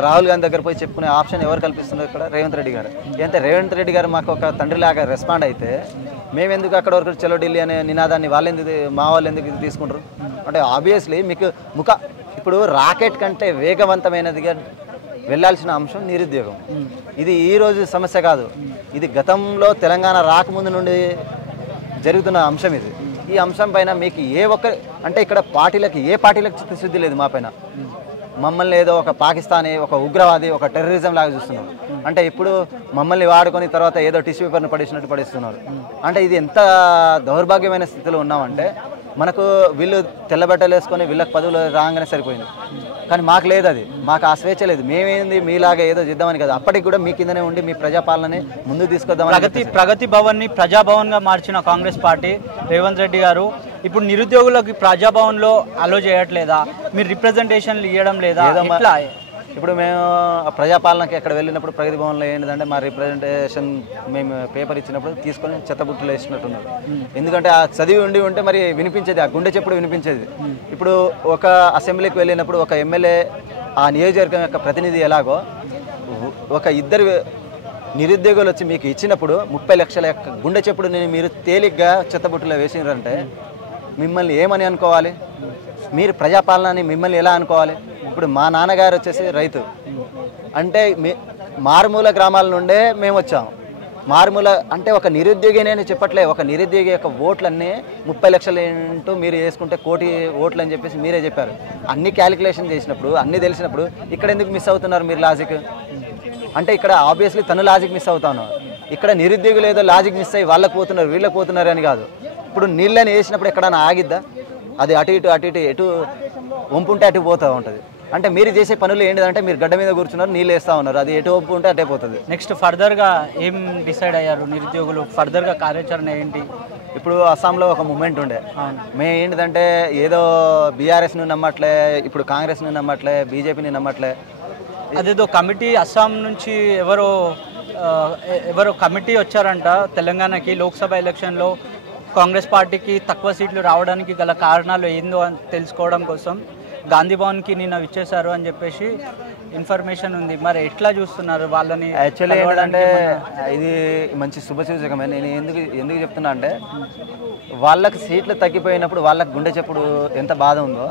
రాహుల్ గాంధీ దగ్గర పోయి చెప్పుకునే ఆప్షన్ ఎవరు కల్పిస్తున్నారు? ఇక్కడ రేవంత్ రెడ్డి గారు. అంటే రేవంత్ రెడ్డి గారు మాకు ఒక తండ్రిలాగా రెస్పాండ్ అయితే మేమెందుకు అక్కడ వరకు చలో ఢిల్లీ అనే నినాదాన్ని మా వాళ్ళు ఎందుకు తీసుకుంటారు? అంటే ఆబ్వియస్లీ మీకు ఇప్పుడు రాకెట్ కంటే వేగవంతమైనదిగా వెళ్ళాల్సిన అంశం నిరుద్యోగం. ఇది ఈరోజు సమస్య కాదు, ఇది గతంలో తెలంగాణ రాకముందు నుండి జరుగుతున్న అంశం ఇది. ఈ అంశం పైన మీకు అంటే ఇక్కడ ఏ పార్టీలకు చిత్తశుద్ధి లేదు మా పైన. మమ్మల్ని ఏదో ఒక పాకిస్తానీ, ఒక ఉగ్రవాది, ఒక టెర్రరిజం లాగా చూస్తున్నారు. అంటే ఇప్పుడు మమ్మల్ని వాడుకొని తర్వాత ఏదో టిష్యూ పేపర్ని పడేస్తున్నారు. అంటే ఇది ఎంత దౌర్భాగ్యమైన స్థితిలో ఉన్నామంటే, మనకు వీళ్ళు తెల్లబట్టలు వేసుకొని వీళ్ళకి పదవులు రాగానే సరిపోయింది. కానీ మాకు లేదు, అది మాకు ఆ స్వేచ్ఛ లేదు. మేమేంది మీలాగా ఏదో చేద్దామని కదా, అప్పటికి కూడా మీ కిందనే ఉండి మీ ప్రజాపాలనని ముందుకు తీసుకొద్దామని ప్రగతి భవన్ని ప్రజాభవన్గా మార్చిన కాంగ్రెస్ పార్టీ రేవంత్ రెడ్డి గారు ఇప్పుడు నిరుద్యోగులకి ప్రజాభవన్లో అలో చేయట్లేదా? మీరు రిప్రజెంటేషన్లు ఇవ్వడం లేదా? ఇప్పుడు మేము ప్రజాపాలనకి అక్కడ వెళ్ళినప్పుడు ప్రగతి భవన్లో ఏంటంటే మా రిప్రజెంటేషన్ మేము పేపర్ ఇచ్చినప్పుడు తీసుకొని చెత్తబుట్టలు వేసినట్టున్నారు. ఎందుకంటే ఆ చదివి ఉంటే మరి వినిపించేది, ఆ గుండె చెప్పుడు వినిపించేది. ఇప్పుడు ఒక అసెంబ్లీకి వెళ్ళినప్పుడు ఒక ఎమ్మెల్యే ఆ నియోజకవర్గం యొక్క ప్రతినిధి ఎలాగో ఒక ఇద్దరు నిరుద్యోగులు వచ్చి మీకు ఇచ్చినప్పుడు 30 లక్షల యొక్క గుండె చెప్పుడు మీరు తేలిగ్గా చెత్తబుట్టలో వేసినారంటే మిమ్మల్ని ఏమని అనుకోవాలి? మీరు ప్రజాపాలనని మిమ్మల్ని ఎలా అనుకోవాలి? ఇప్పుడు మా నాన్నగారు వచ్చేసి రైతు. అంటే మారుమూల గ్రామాల నుండే మేము వచ్చాము. మారుమూల అంటే ఒక నిరుద్యోగి నేను చెప్పట్లే, ఒక నిరుద్యోగి యొక్క ఓట్లన్నీ 30 లక్షలు ఏంటో మీరు వేసుకుంటే 1 కోటి ఓట్లు అని చెప్పేసి మీరే చెప్పారు. అన్ని క్యాలిక్యులేషన్ చేసినప్పుడు అన్నీ తెలిసినప్పుడు ఇక్కడ ఎందుకు మిస్ అవుతున్నారు మీరు లాజిక్? అంటే ఇక్కడ ఆబ్వియస్లీ తను లాజిక్ మిస్ అవుతాను. ఇక్కడ నిరుద్యోగులు ఏదో లాజిక్ మిస్ అయ్యి వాళ్ళకి పోతున్నారు వీళ్ళకి పోతున్నారు అని కాదు. ఇప్పుడు నీళ్ళని వేసినప్పుడు ఎక్కడైనా ఆగిద్దా? అది అటు ఇటు ఎటు వంపుంటే అటు పోతూ ఉంటుంది. అంటే మీరు చేసే పనులు ఏంటిదంటే మీరు గడ్డ మీద కూర్చున్నారు, నీళ్ళు వేస్తూ ఉన్నారు, అది ఎటు వంపు ఉంటే అటే పోతుంది. నెక్స్ట్ ఫర్దర్గా ఏం డిసైడ్ అయ్యారు నిరుద్యోగులు? ఫర్దర్గా కార్యాచరణ ఏంటి? ఇప్పుడు అస్సాంలో ఒక మూమెంట్ ఉండే, మేము ఏంటిదంటే ఏదో బీఆర్ఎస్ని నమ్మట్లే, ఇప్పుడు కాంగ్రెస్ని నమ్మట్లే, బీజేపీని నమ్మట్లే. అదేదో కమిటీ అస్సాం నుంచి ఎవరో కమిటీ వచ్చారంట తెలంగాణకి లోక్సభ ఎలక్షన్లో కాంగ్రెస్ పార్టీకి తక్కువ సీట్లు రావడానికి గల కారణాలు ఏందో అని తెలుసుకోవడం కోసం గాంధీ భవన్కి నిన్న విచ్చేశారు అని చెప్పేసి ఇన్ఫర్మేషన్ ఉంది. మరి ఎట్లా చూస్తున్నారు వాళ్ళని? యాక్చువల్లీ ఏంటంటే ఇది మంచి శుభసూచకమే. నేను ఎందుకు చెప్తున్నా అంటే, వాళ్ళకి సీట్లు తగ్గిపోయినప్పుడు వాళ్ళకి గుండె చెప్పుడు ఎంత బాధ ఉందో,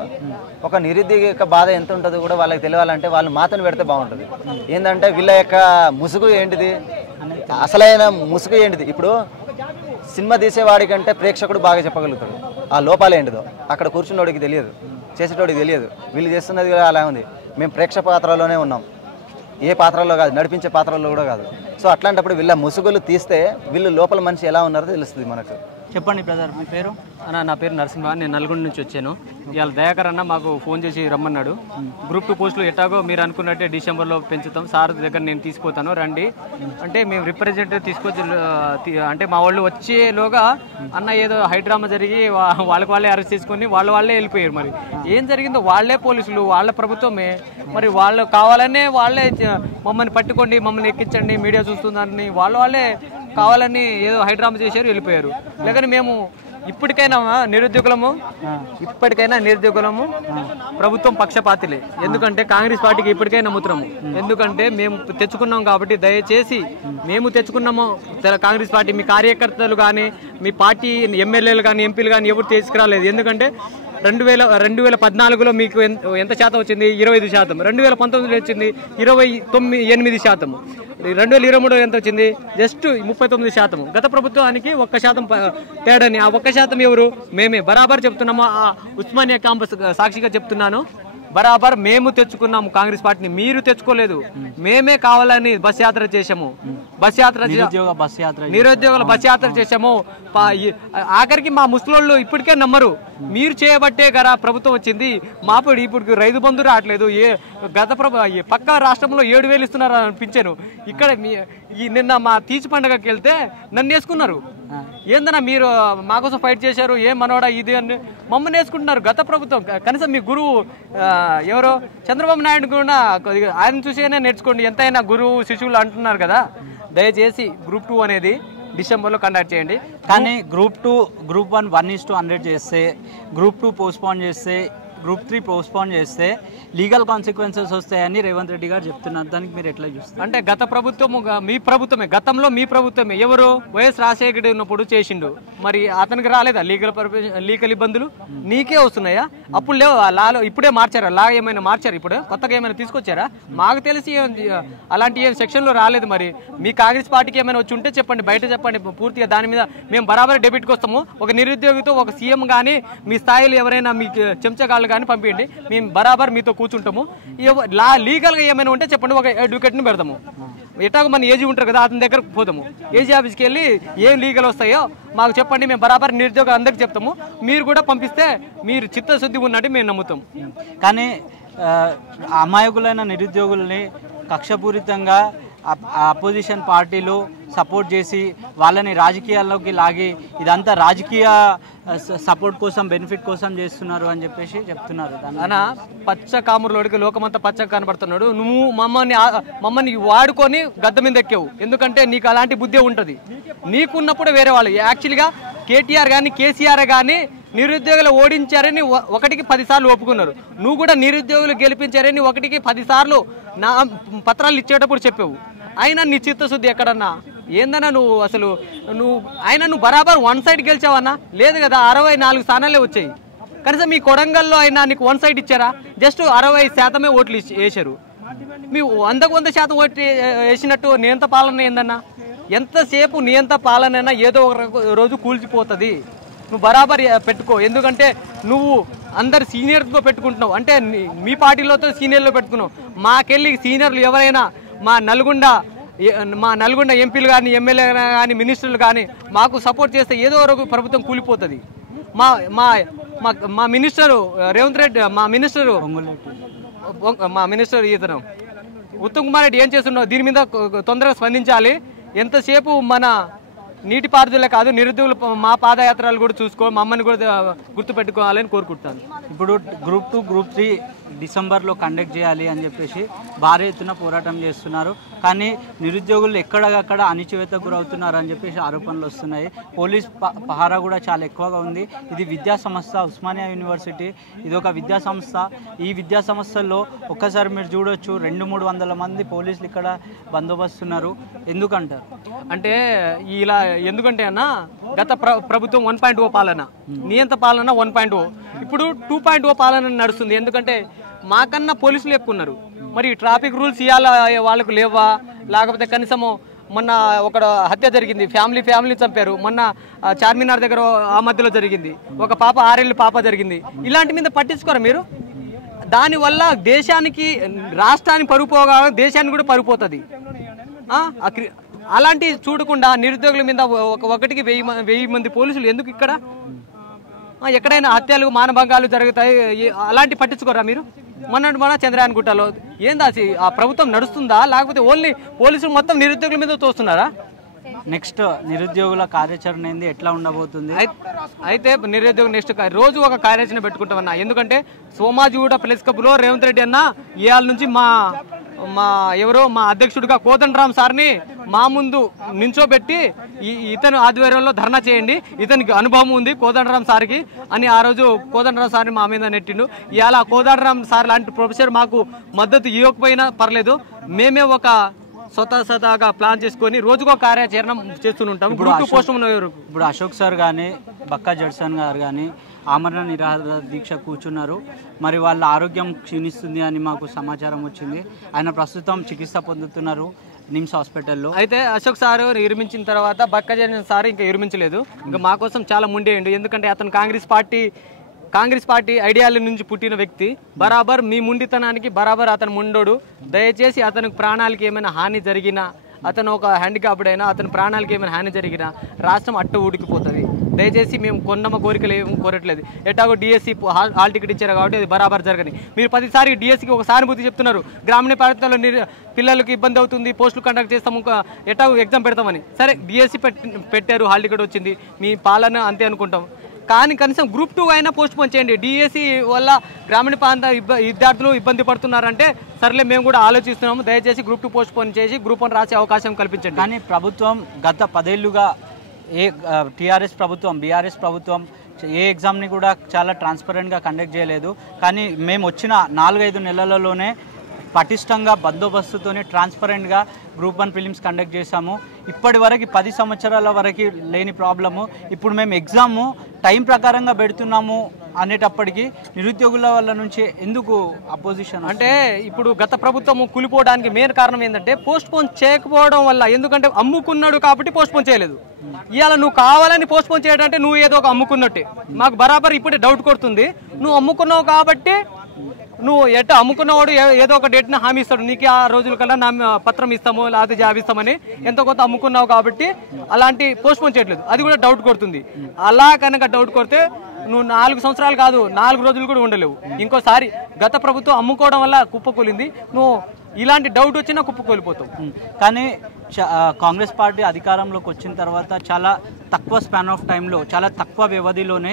ఒక నిరుద్యోగి యొక్క బాధ ఎంత ఉంటుందో కూడా వాళ్ళకి తెలియాలంటే వాళ్ళు మాతను పెడితే బాగుంటుంది. ఏంటంటే వీళ్ళ యొక్క ముసుగు ఏంటిది, అసలైన ముసుగు ఏంటిది? ఇప్పుడు సినిమా తీసేవాడి కంటే ప్రేక్షకుడు బాగా చెప్పగలుగుతాడు ఆ లోపాలు ఏంటిదో. అక్కడ కూర్చున్నోడికి తెలియదు, చేసేటోడికి తెలియదు. వీళ్ళు చేస్తున్నది కూడా అలా ఉంది. మేము ప్రేక్షక పాత్రలోనే ఉన్నాం, ఏ పాత్రలో కాదు, నడిపించే పాత్రలో కూడా కాదు. సో అట్లాంటప్పుడు వీళ్ళ ముసుగులు తీస్తే వీళ్ళు లోపల మనిషి ఎలా ఉన్నారో తెలుస్తుంది మనకు. చెప్పండి బ్రదర్, మీ పేరు? అన్న నా పేరు నరసింహ, నేను నల్గొండ నుంచి వచ్చాను. ఇవాళ దయాకర్ అన్న మాకు ఫోన్ చేసి రమ్మన్నాడు. గ్రూప్ 2 పోస్టులు ఎట్టాగో మీరు అనుకున్నట్టే డిసెంబర్లో పెంచుతాం, సార్ దగ్గర నేను తీసుకుపోతాను రండి అంటే మేము రిప్రజెంటేటివ్ తీసుకొచ్చి అంటే మా వాళ్ళు వచ్చేలోగా అన్న ఏదో హైడ్రామా జరిగి వాళ్ళకి వాళ్ళే అరెస్ట్ చేసుకొని వాళ్ళే వెళ్ళిపోయారు. మరి ఏం జరిగిందో వాళ్ళే పోలీసులు, వాళ్ళ ప్రభుత్వమే, మరి వాళ్ళు కావాలనే వాళ్ళే మమ్మల్ని పట్టుకోండి, మమ్మల్ని ఎక్కించండి, మీడియా చూస్తుందని వాళ్ళే కావాలని ఏదో హైడ్రామా చేశారు, వెళ్ళిపోయారు. లేకపోతే మేము ఇప్పటికైనా నిరుద్యోగులము ప్రభుత్వం పక్షపాతిలే. ఎందుకంటే కాంగ్రెస్ పార్టీకి ఇప్పటికైనా నమ్ముతున్నాము. ఎందుకంటే మేము తెచ్చుకున్నాం కాబట్టి దయచేసి మేము తెచ్చుకున్నాము కాంగ్రెస్ పార్టీ, మీ కార్యకర్తలు కానీ మీ పార్టీ ఎమ్మెల్యేలు కానీ ఎంపీలు కానీ ఎవరు తీసుకురాలేదు. ఎందుకంటే 2014లో మీకు ఎంత శాతం వచ్చింది? 25%. 2019లో వచ్చింది 28%. 2023 ఎంత వచ్చింది? జస్ట్ 39%. గత ప్రభుత్వానికి 1% తేడాని. ఆ 1% ఎవరు? మేమే. బరాబర్ చెప్తున్నాము. ఉస్మానియా క్యాంపస్ సాక్షిగా చెప్తున్నాను, బరాబర్ మేము తెచ్చుకున్నాము కాంగ్రెస్ పార్టీని, మీరు తెచ్చుకోలేదు. మేమే కావాలని బస్ యాత్ర చేసాము, నిరుద్యోగుల బస్ యాత్ర చేసాము. ఆఖరికి మా ముసలోళ్ళు ఇప్పటికే నమ్మరు, మీరు చేయబట్టే కదా ప్రభుత్వం వచ్చింది. మాపడి ఇప్పుడు రైతు బంధు రావట్లేదు. పక్క రాష్ట్రంలో 7,000 ఇస్తున్నారు అనిపించాను. ఇక్కడ నిన్న మా తీసి పండుగకి వెళ్తే నన్ను వేసుకున్నారు. ఏందన్నా మీరు మా కోసం ఫైట్ చేశారు, ఏం మనోడా ఇది అని మమ్మల్ని వేసుకుంటున్నారు. గత ప్రభుత్వం కనీసం మీ గురువు ఎవరో చంద్రబాబు నాయుడు కూడా ఆయన చూసేనే నేర్చుకోండి, ఎంతైనా గురువు శిశువులు అంటున్నారు కదా. దయచేసి గ్రూప్ 2 అనేది డిసెంబర్లో కండక్ట్ చేయండి. కానీ గ్రూప్ 1 1:100 చేస్తే, గ్రూప్ 2 పోస్ట్పోన్ చేస్తే, గ్రూప్ 3 పోస్ట్పోన్ చేస్తే లీగల్ కాన్సిక్వెన్సెస్ వస్తాయని రేవంత్ రెడ్డి గారు చెప్తున్నారు. దానికి మీరు ఎట్లా చూస్తారు? అంటే గత ప్రభుత్వం మీ ప్రభుత్వమే, గతంలో మీ ప్రభుత్వమే. ఎవరు? వైఎస్ రాజశేఖర్ ఉన్నప్పుడు చేసిండు. మరి అతనికి రాలేదా లీగల్ ఇబ్బందులు? నీకే వస్తున్నాయా? అప్పుడు లేవు లాలో, ఇప్పుడే మార్చారా? లా ఏమైనా మార్చారు? ఇప్పుడు కొత్తగా ఏమైనా తీసుకొచ్చారా? మాకు తెలిసి అలాంటి ఏం సెక్షన్లో రాలేదు. మరి మీ కాంగ్రెస్ పార్టీకి ఏమైనా వచ్చి ఉంటే చెప్పండి, బయట చెప్పండి. పూర్తిగా దాని మీద మేము బరాబర్ డెబిట్కి వస్తాము. ఒక నిరుద్యోగితో ఒక సీఎం కానీ మీ స్థాయిలో ఎవరైనా మీకు చెంచగాళ్ళు కానీ పంపించండి, మేము బరాబర్ మీతో కూర్చుంటాము. లీగల్గా ఏమైనా ఉంటే చెప్పండి, ఒక అడ్వకేట్ని పెడతాము. ఎట్లాగో మన ఏజీ ఉంటారు కదా, అతని దగ్గరకు పోతాము. ఏజీ ఆఫీస్కి వెళ్ళి ఏం లీగల్ వస్తాయో మాకు చెప్పండి, మేము బరాబర్ నిరుద్యోగం అందరికి చెప్తాము. మీరు కూడా పంపిస్తే మీరు చిత్తశుద్ధి ఉన్నట్టు మేము నమ్ముతాం. కానీ అమాయకులైన నిరుద్యోగుల్ని కక్షపూరితంగా అపోజిషన్ పార్టీలు సపోర్ట్ చేసి వాళ్ళని రాజకీయాల్లోకి లాగి ఇదంతా రాజకీయ సపోర్ట్ కోసం, బెనిఫిట్ కోసం చేస్తున్నారు అని చెప్పేసి చెప్తున్నారు. అన్న పచ్చ కామురులోడికి లోకమంతా పచ్చగా కనబడుతున్నాడు. నువ్వు మమ్మల్ని వాడుకొని గద్ద మీద ఎక్కావు. ఎందుకంటే నీకు అలాంటి బుద్ధి ఉంటుంది. నీకున్నప్పుడు వేరే వాళ్ళు యాక్చువల్గా కేటీఆర్ కానీ కేసీఆర్ కానీ నిరుద్యోగులు ఓడించారని 1కి 10 సార్లు ఒప్పుకున్నారు. నువ్వు కూడా నిరుద్యోగులు గెలిపించారని 1కి 10 సార్లు నా పత్రాలు ఇచ్చేటప్పుడు చెప్పావు. అయినా నీ చిత్తశుద్ధి ఎక్కడన్నా? ఏందన్నా నువ్వు అసలు నువ్వు బరాబర్ 1 సైడ్ గెలిచావన్నా? లేదు కదా, 64 స్థానాలే వచ్చాయి. కనీసం మీ కొడంగల్లో అయినా నీకు 1 సైడ్ ఇచ్చారా? జస్ట్ 60% ఓట్లు వేశారు. మీ 100% ఓట్లు వేసినట్టు నియంత పాలన ఏందన్నా? ఎంతసేపు నియంత పాలన ఏదో ఒక రోజు కూల్చిపోతుంది. నువ్వు బరాబర్ పెట్టుకో. ఎందుకంటే నువ్వు అందరు సీనియర్తో పెట్టుకుంటున్నావు, అంటే మీ పార్టీలతో సీనియర్లో పెట్టుకున్నావు. మాకెళ్ళి సీనియర్లు ఎవరైనా మా నల్గొండ ఎంపీలు కానీ ఎమ్మెల్యే కానీ మినిస్టర్లు కానీ మాకు సపోర్ట్ చేస్తే ఏదో ఒక ప్రభుత్వం కూలిపోతుంది. మా మినిస్టరు రేవంత్ రెడ్డి, మా మినిస్టర్ ఇతను ఉత్తమ్ కుమార్ రెడ్డి ఏం చేస్తున్నావు? దీని మీద తొందరగా స్పందించాలి. ఎంతసేపు మన నీటిపారుదల కాదు, నిరుద్యోగులు మా పాదయాత్రలు కూడా మమ్మల్ని కూడా గుర్తుపెట్టుకోవాలని కోరుకుంటాను. ఇప్పుడు గ్రూప్ 2, గ్రూప్ 3 డిసెంబర్లో కండక్ట్ చేయాలి అని చెప్పేసి భారీ ఎత్తున పోరాటం చేస్తున్నారు. కానీ నిరుద్యోగులు ఎక్కడక్కడ అణిచివేతకు గురవుతున్నారు అని చెప్పేసి ఆరోపణలు వస్తున్నాయి. పోలీస్ పహారా కూడా చాలా ఎక్కువగా ఉంది. ఇది విద్యా సంస్థ, ఉస్మానియా యూనివర్సిటీ, ఇది ఒక విద్యా సంస్థ. ఈ విద్యా సంస్థల్లో ఒక్కసారి మీరు చూడొచ్చు 200-300 మంది పోలీసులు ఇక్కడ బందోబస్తున్నారు. ఎందుకంటారు? అంటే ఇలా ఎందుకంటే అన్న గత ప్రభుత్వం 1.0 పాలన, నియంత పాలన 1.0, ఇప్పుడు 2.0 పాలన నడుస్తుంది. ఎందుకంటే మాకన్నా పోలీసులు ఎక్కువ ఉన్నారు. మరి ట్రాఫిక్ రూల్స్ ఇవ్వాలా వాళ్ళకు లేవా? లేకపోతే కనీసము మొన్న ఒక హత్య జరిగింది, ఫ్యామిలీ చంపారు. మొన్న చార్మినార్ దగ్గర ఆ మధ్యలో జరిగింది, ఒక పాప 6 ఏళ్ళ పాప జరిగింది. ఇలాంటి మీద పట్టించుకోరా మీరు? దానివల్ల దేశానికి, రాష్ట్రానికి పరుగు పోగా దేశానికి కూడా పరుగు పోతుంది. అలాంటి చూడకుండా నిరుద్యోగుల మీద ఒకటికి 1000 మంది పోలీసులు ఎందుకు ఇక్కడ? ఎక్కడైనా హత్యలు మానభంగాలు జరుగుతాయి, అలాంటి పట్టించుకోరా మీరు? మన చంద్రయాన్ గుట్టలో ఏందా ఆ ప్రభుత్వం నడుస్తుందా, లేకపోతే ఓన్లీ పోలీసులు మొత్తం నిరుద్యోగుల మీద తోస్తున్నారా? నెక్స్ట్ నిరుద్యోగుల కార్యాచరణ ఏంది, ఎట్లా ఉండబోతుంది? అయితే నిరుద్యోగ నెక్స్ట్ రోజు ఒక కార్యాచరణ పెట్టుకుంటామన్నా. ఎందుకంటే సోమాజిగూడ ప్రెస్ క్లబ్లో రేవంత్ రెడ్డి అన్న ఇవాళ నుంచి మా అధ్యక్షుడిగా కోదండరామ్ సార్ని మా ముందు నించోబెట్టి ఇతను ఆధ్వర్యంలో ధర్నా చేయండి, ఇతనికి అనుభవం ఉంది కోదండరామ్ సార్కి అని ఆ రోజు కోదండరామ్ సార్ని మా మీద నెట్టిండు. ఇవాళ కోదండరామ్ సార్ లాంటి ప్రొఫెసర్ మాకు మద్దతు ఇవ్వకపోయినా పర్లేదు, మేమే ఒక స్వతహాగా ప్లాన్ చేసుకొని రోజుకో కార్యాచరణ చేస్తుంటాం. ఇప్పుడు అశోక్ సార్ కానీ బక్కా జడ్సన్ గారు కానీ ఆమరణ నిరాహార దీక్ష కూర్చున్నారు. మరి వాళ్ళ ఆరోగ్యం క్షీణిస్తుంది అని మాకు సమాచారం వచ్చింది. ఆయన ప్రస్తుతం చికిత్స పొందుతున్నారు నిమ్స్ హాస్పిటల్లో. అయితే అశోక్ సార్ విరమించిన తర్వాత బక్కా జడ్సన్ సార్ ఇంకా విరమించలేదు. ఇంకా మా కోసం చాలా ముండేయండు. ఎందుకంటే అతను కాంగ్రెస్ పార్టీ ఐడియాల నుంచి పుట్టిన వ్యక్తి. బరాబర్ మీ ముండితనానికి బరాబర్ అతను ముండోడు. దయచేసి అతనికి ప్రాణాలకి ఏమైనా హాని జరిగినా, అతను ఒక హ్యాండిక్యాప్డ్ అయినా, అతని ప్రాణాలకి ఏమైనా హాని జరిగినా రాష్ట్రం అట్టు ఊడికిపోతుంది. దయచేసి మేము కొన్నమ్మ కోరికలు ఏం కోరట్లేదు. ఎటాగో డిఎస్సి హాల్ టికెట్ ఇచ్చారు కాబట్టి అది బరాబర్ జరగని. మీరు 10సారి డిఎస్సికి ఒక సానుభూతి చెప్తున్నారు. గ్రామీణ ప్రాంతాల్లో పిల్లలకు ఇబ్బంది అవుతుంది, పోస్టులు కండక్ట్ చేస్తాము, ఎటాగో ఎగ్జామ్ పెడతామని. సరే డిఎస్సి పెట్టారు, హాల్ టికెట్ వచ్చింది, మీ పాలన అంతే అనుకుంటాం. కానీ కనీసం గ్రూప్ 2 అయినా పోస్ట్ పోన్ చేయండి. డిఎస్సి వల్ల గ్రామీణ ప్రాంత విద్యార్థులు ఇబ్బంది పడుతున్నారంటే సర్లే మేము కూడా ఆలోచిస్తున్నాము. దయచేసి గ్రూప్ 2 పోస్ట్ పోన్ చేసి గ్రూప్ 1 రాసే అవకాశం కల్పించండి. కానీ ప్రభుత్వం గత 10 ఏళ్లుగా టీఆర్ఎస్ ప్రభుత్వం, బీఆర్ఎస్ ప్రభుత్వం ఏ ఎగ్జామ్ని కూడా చాలా ట్రాన్స్పరెంట్గా కండక్ట్ చేయలేదు. కానీ మేము వచ్చిన 4-5 నెలలలోనే పటిష్టంగా బందోబస్తుతోనే ట్రాన్స్పరెంట్గా గ్రూప్ 1 ఫిలిమ్స్ కండక్ట్ చేశాము. ఇప్పటి వరకు 10 సంవత్సరాల వరకు లేని ప్రాబ్లము ఇప్పుడు మేము ఎగ్జాము టైం ప్రకారంగా పెడుతున్నాము అనేటప్పటికీ నిరుద్యోగుల వల్ల నుంచి ఎందుకు అపోజిషన్ అంటే ఇప్పుడు గత ప్రభుత్వం కూలిపోవడానికి మెయిన్ కారణం ఏంటంటే పోస్ట్ పోన్ చేయకపోవడం వల్ల. ఎందుకంటే అమ్ముకున్నాడు కాబట్టి పోస్ట్ పోన్ చేయలేదు. ఇవాళ నువ్వు కావాలని పోస్ట్ పోన్ చేయడం అంటే నువ్వు ఏదో ఒక అమ్ముకున్నట్టే. మాకు బరాబర్ ఇప్పుడే డౌట్ కొడుతుంది. నువ్వు అమ్ముకున్నావు కాబట్టి నువ్వు ఎట్ట అమ్ముకున్నవాడు ఏదో ఒక డేట్ని హామీ ఇస్తాడు, నీకు ఆ రోజుల కల్లా నా పత్రం ఇస్తాము లేకపోతే జాబ్ ఇస్తామని ఎంతో కొంత అమ్ముకున్నావు కాబట్టి అలాంటి పోస్ట్ పోన్ చేయట్లేదు. అది కూడా డౌట్ కొడుతుంది. అలా కనుక డౌట్ కొడితే నువ్వు 4 సంవత్సరాలు కాదు 4 రోజులు కూడా ఉండలేవు. ఇంకోసారి గత ప్రభుత్వం అమ్ముకోవడం వల్ల కుప్పకూలింది, నువ్వు ఇలాంటి డౌట్ వచ్చినా కుప్పకూలిపోతావు. కానీ కాంగ్రెస్ పార్టీ అధికారంలోకి వచ్చిన తర్వాత చాలా తక్కువ స్పాన్ ఆఫ్ టైంలో, చాలా తక్కువ వ్యవధిలోనే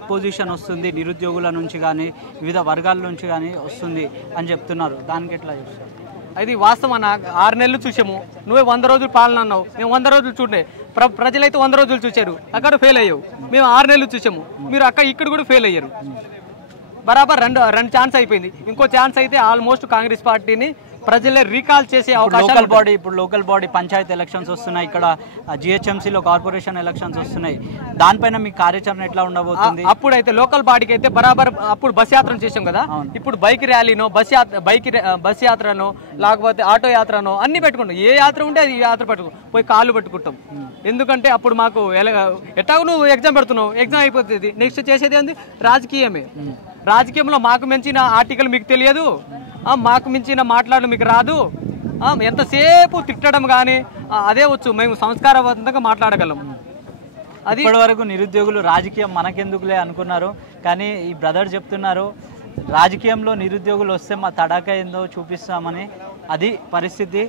అపోజిషన్ వస్తుంది, నిరుద్యోగుల నుంచి కానీ వివిధ వర్గాల నుంచి కానీ వస్తుంది అని చెప్తున్నారు. దానికి ఎట్లా చూస్తారు? అది వాస్తవం అన్న. 6 నెలలు చూసాము, నువ్వే 100 రోజులు పాలన అన్నావు, మేము 100 రోజులు చూడే. ప్రజలైతే 100 రోజులు చూశారు, అక్కడ ఫెయిల్ అయ్యావు. మేము 6 నెలలు చూసాము, మీరు ఇక్కడ కూడా ఫెయిల్ అయ్యారు. బరాబర్ రెండు ఛాన్స్ అయిపోయింది. ఇంకో ఛాన్స్ అయితే ఆల్మోస్ట్ కాంగ్రెస్ పార్టీని ప్రజలే రీకాల్ చేసే అవకాశం. ఇప్పుడు లోకల్ బాడీ పంచాయతీ ఎలక్షన్స్ వస్తున్నాయి, ఇక్కడ జిహెచ్ఎంసీలో కార్పొరేషన్ ఎలక్షన్స్ వస్తున్నాయి. దానిపైన మీ కార్యాచరణ ఎట్లా ఉండబోతుంది? అప్పుడైతే లోకల్ బాడీకి అయితే బరాబర్ అప్పుడు బస్ యాత్రను చేసాం కదా. ఇప్పుడు బైక్ ర్యాలీనో బస్ యాత్రనో లేకపోతే ఆటో యాత్రనో అన్ని పెట్టుకుంటాం. ఏ యాత్ర ఉంటే అది యాత్ర పెట్టుకుంటాం, పోయి కాళ్ళు పెట్టుకుంటాం. ఎందుకంటే అప్పుడు మాకు ఎట్టాగో నువ్వు ఎగ్జామ్ పెడుతున్నావు, ఎగ్జామ్ అయిపోతుంది, నెక్స్ట్ చేసేది ఏంది రాజకీయమే. రాజకీయంలో మాకు మించిన ఆర్టికల్ మీకు తెలియదు, మాకు మించిన మాట్లాడడం మీకు రాదు. ఎంతసేపు తిట్టడం కానీ అదే వచ్చు. మేము సంస్కారవంతంగా మాట్లాడగలం. అది ఇప్పటి వరకు నిరుద్యోగులు రాజకీయం మనకెందుకులే అనుకున్నారు. కానీ ఈ బ్రదర్ చెప్తున్నారు రాజకీయంలో నిరుద్యోగులు వస్తే మా తడాక ఏందో చూపిస్తామని. అది పరిస్థితి.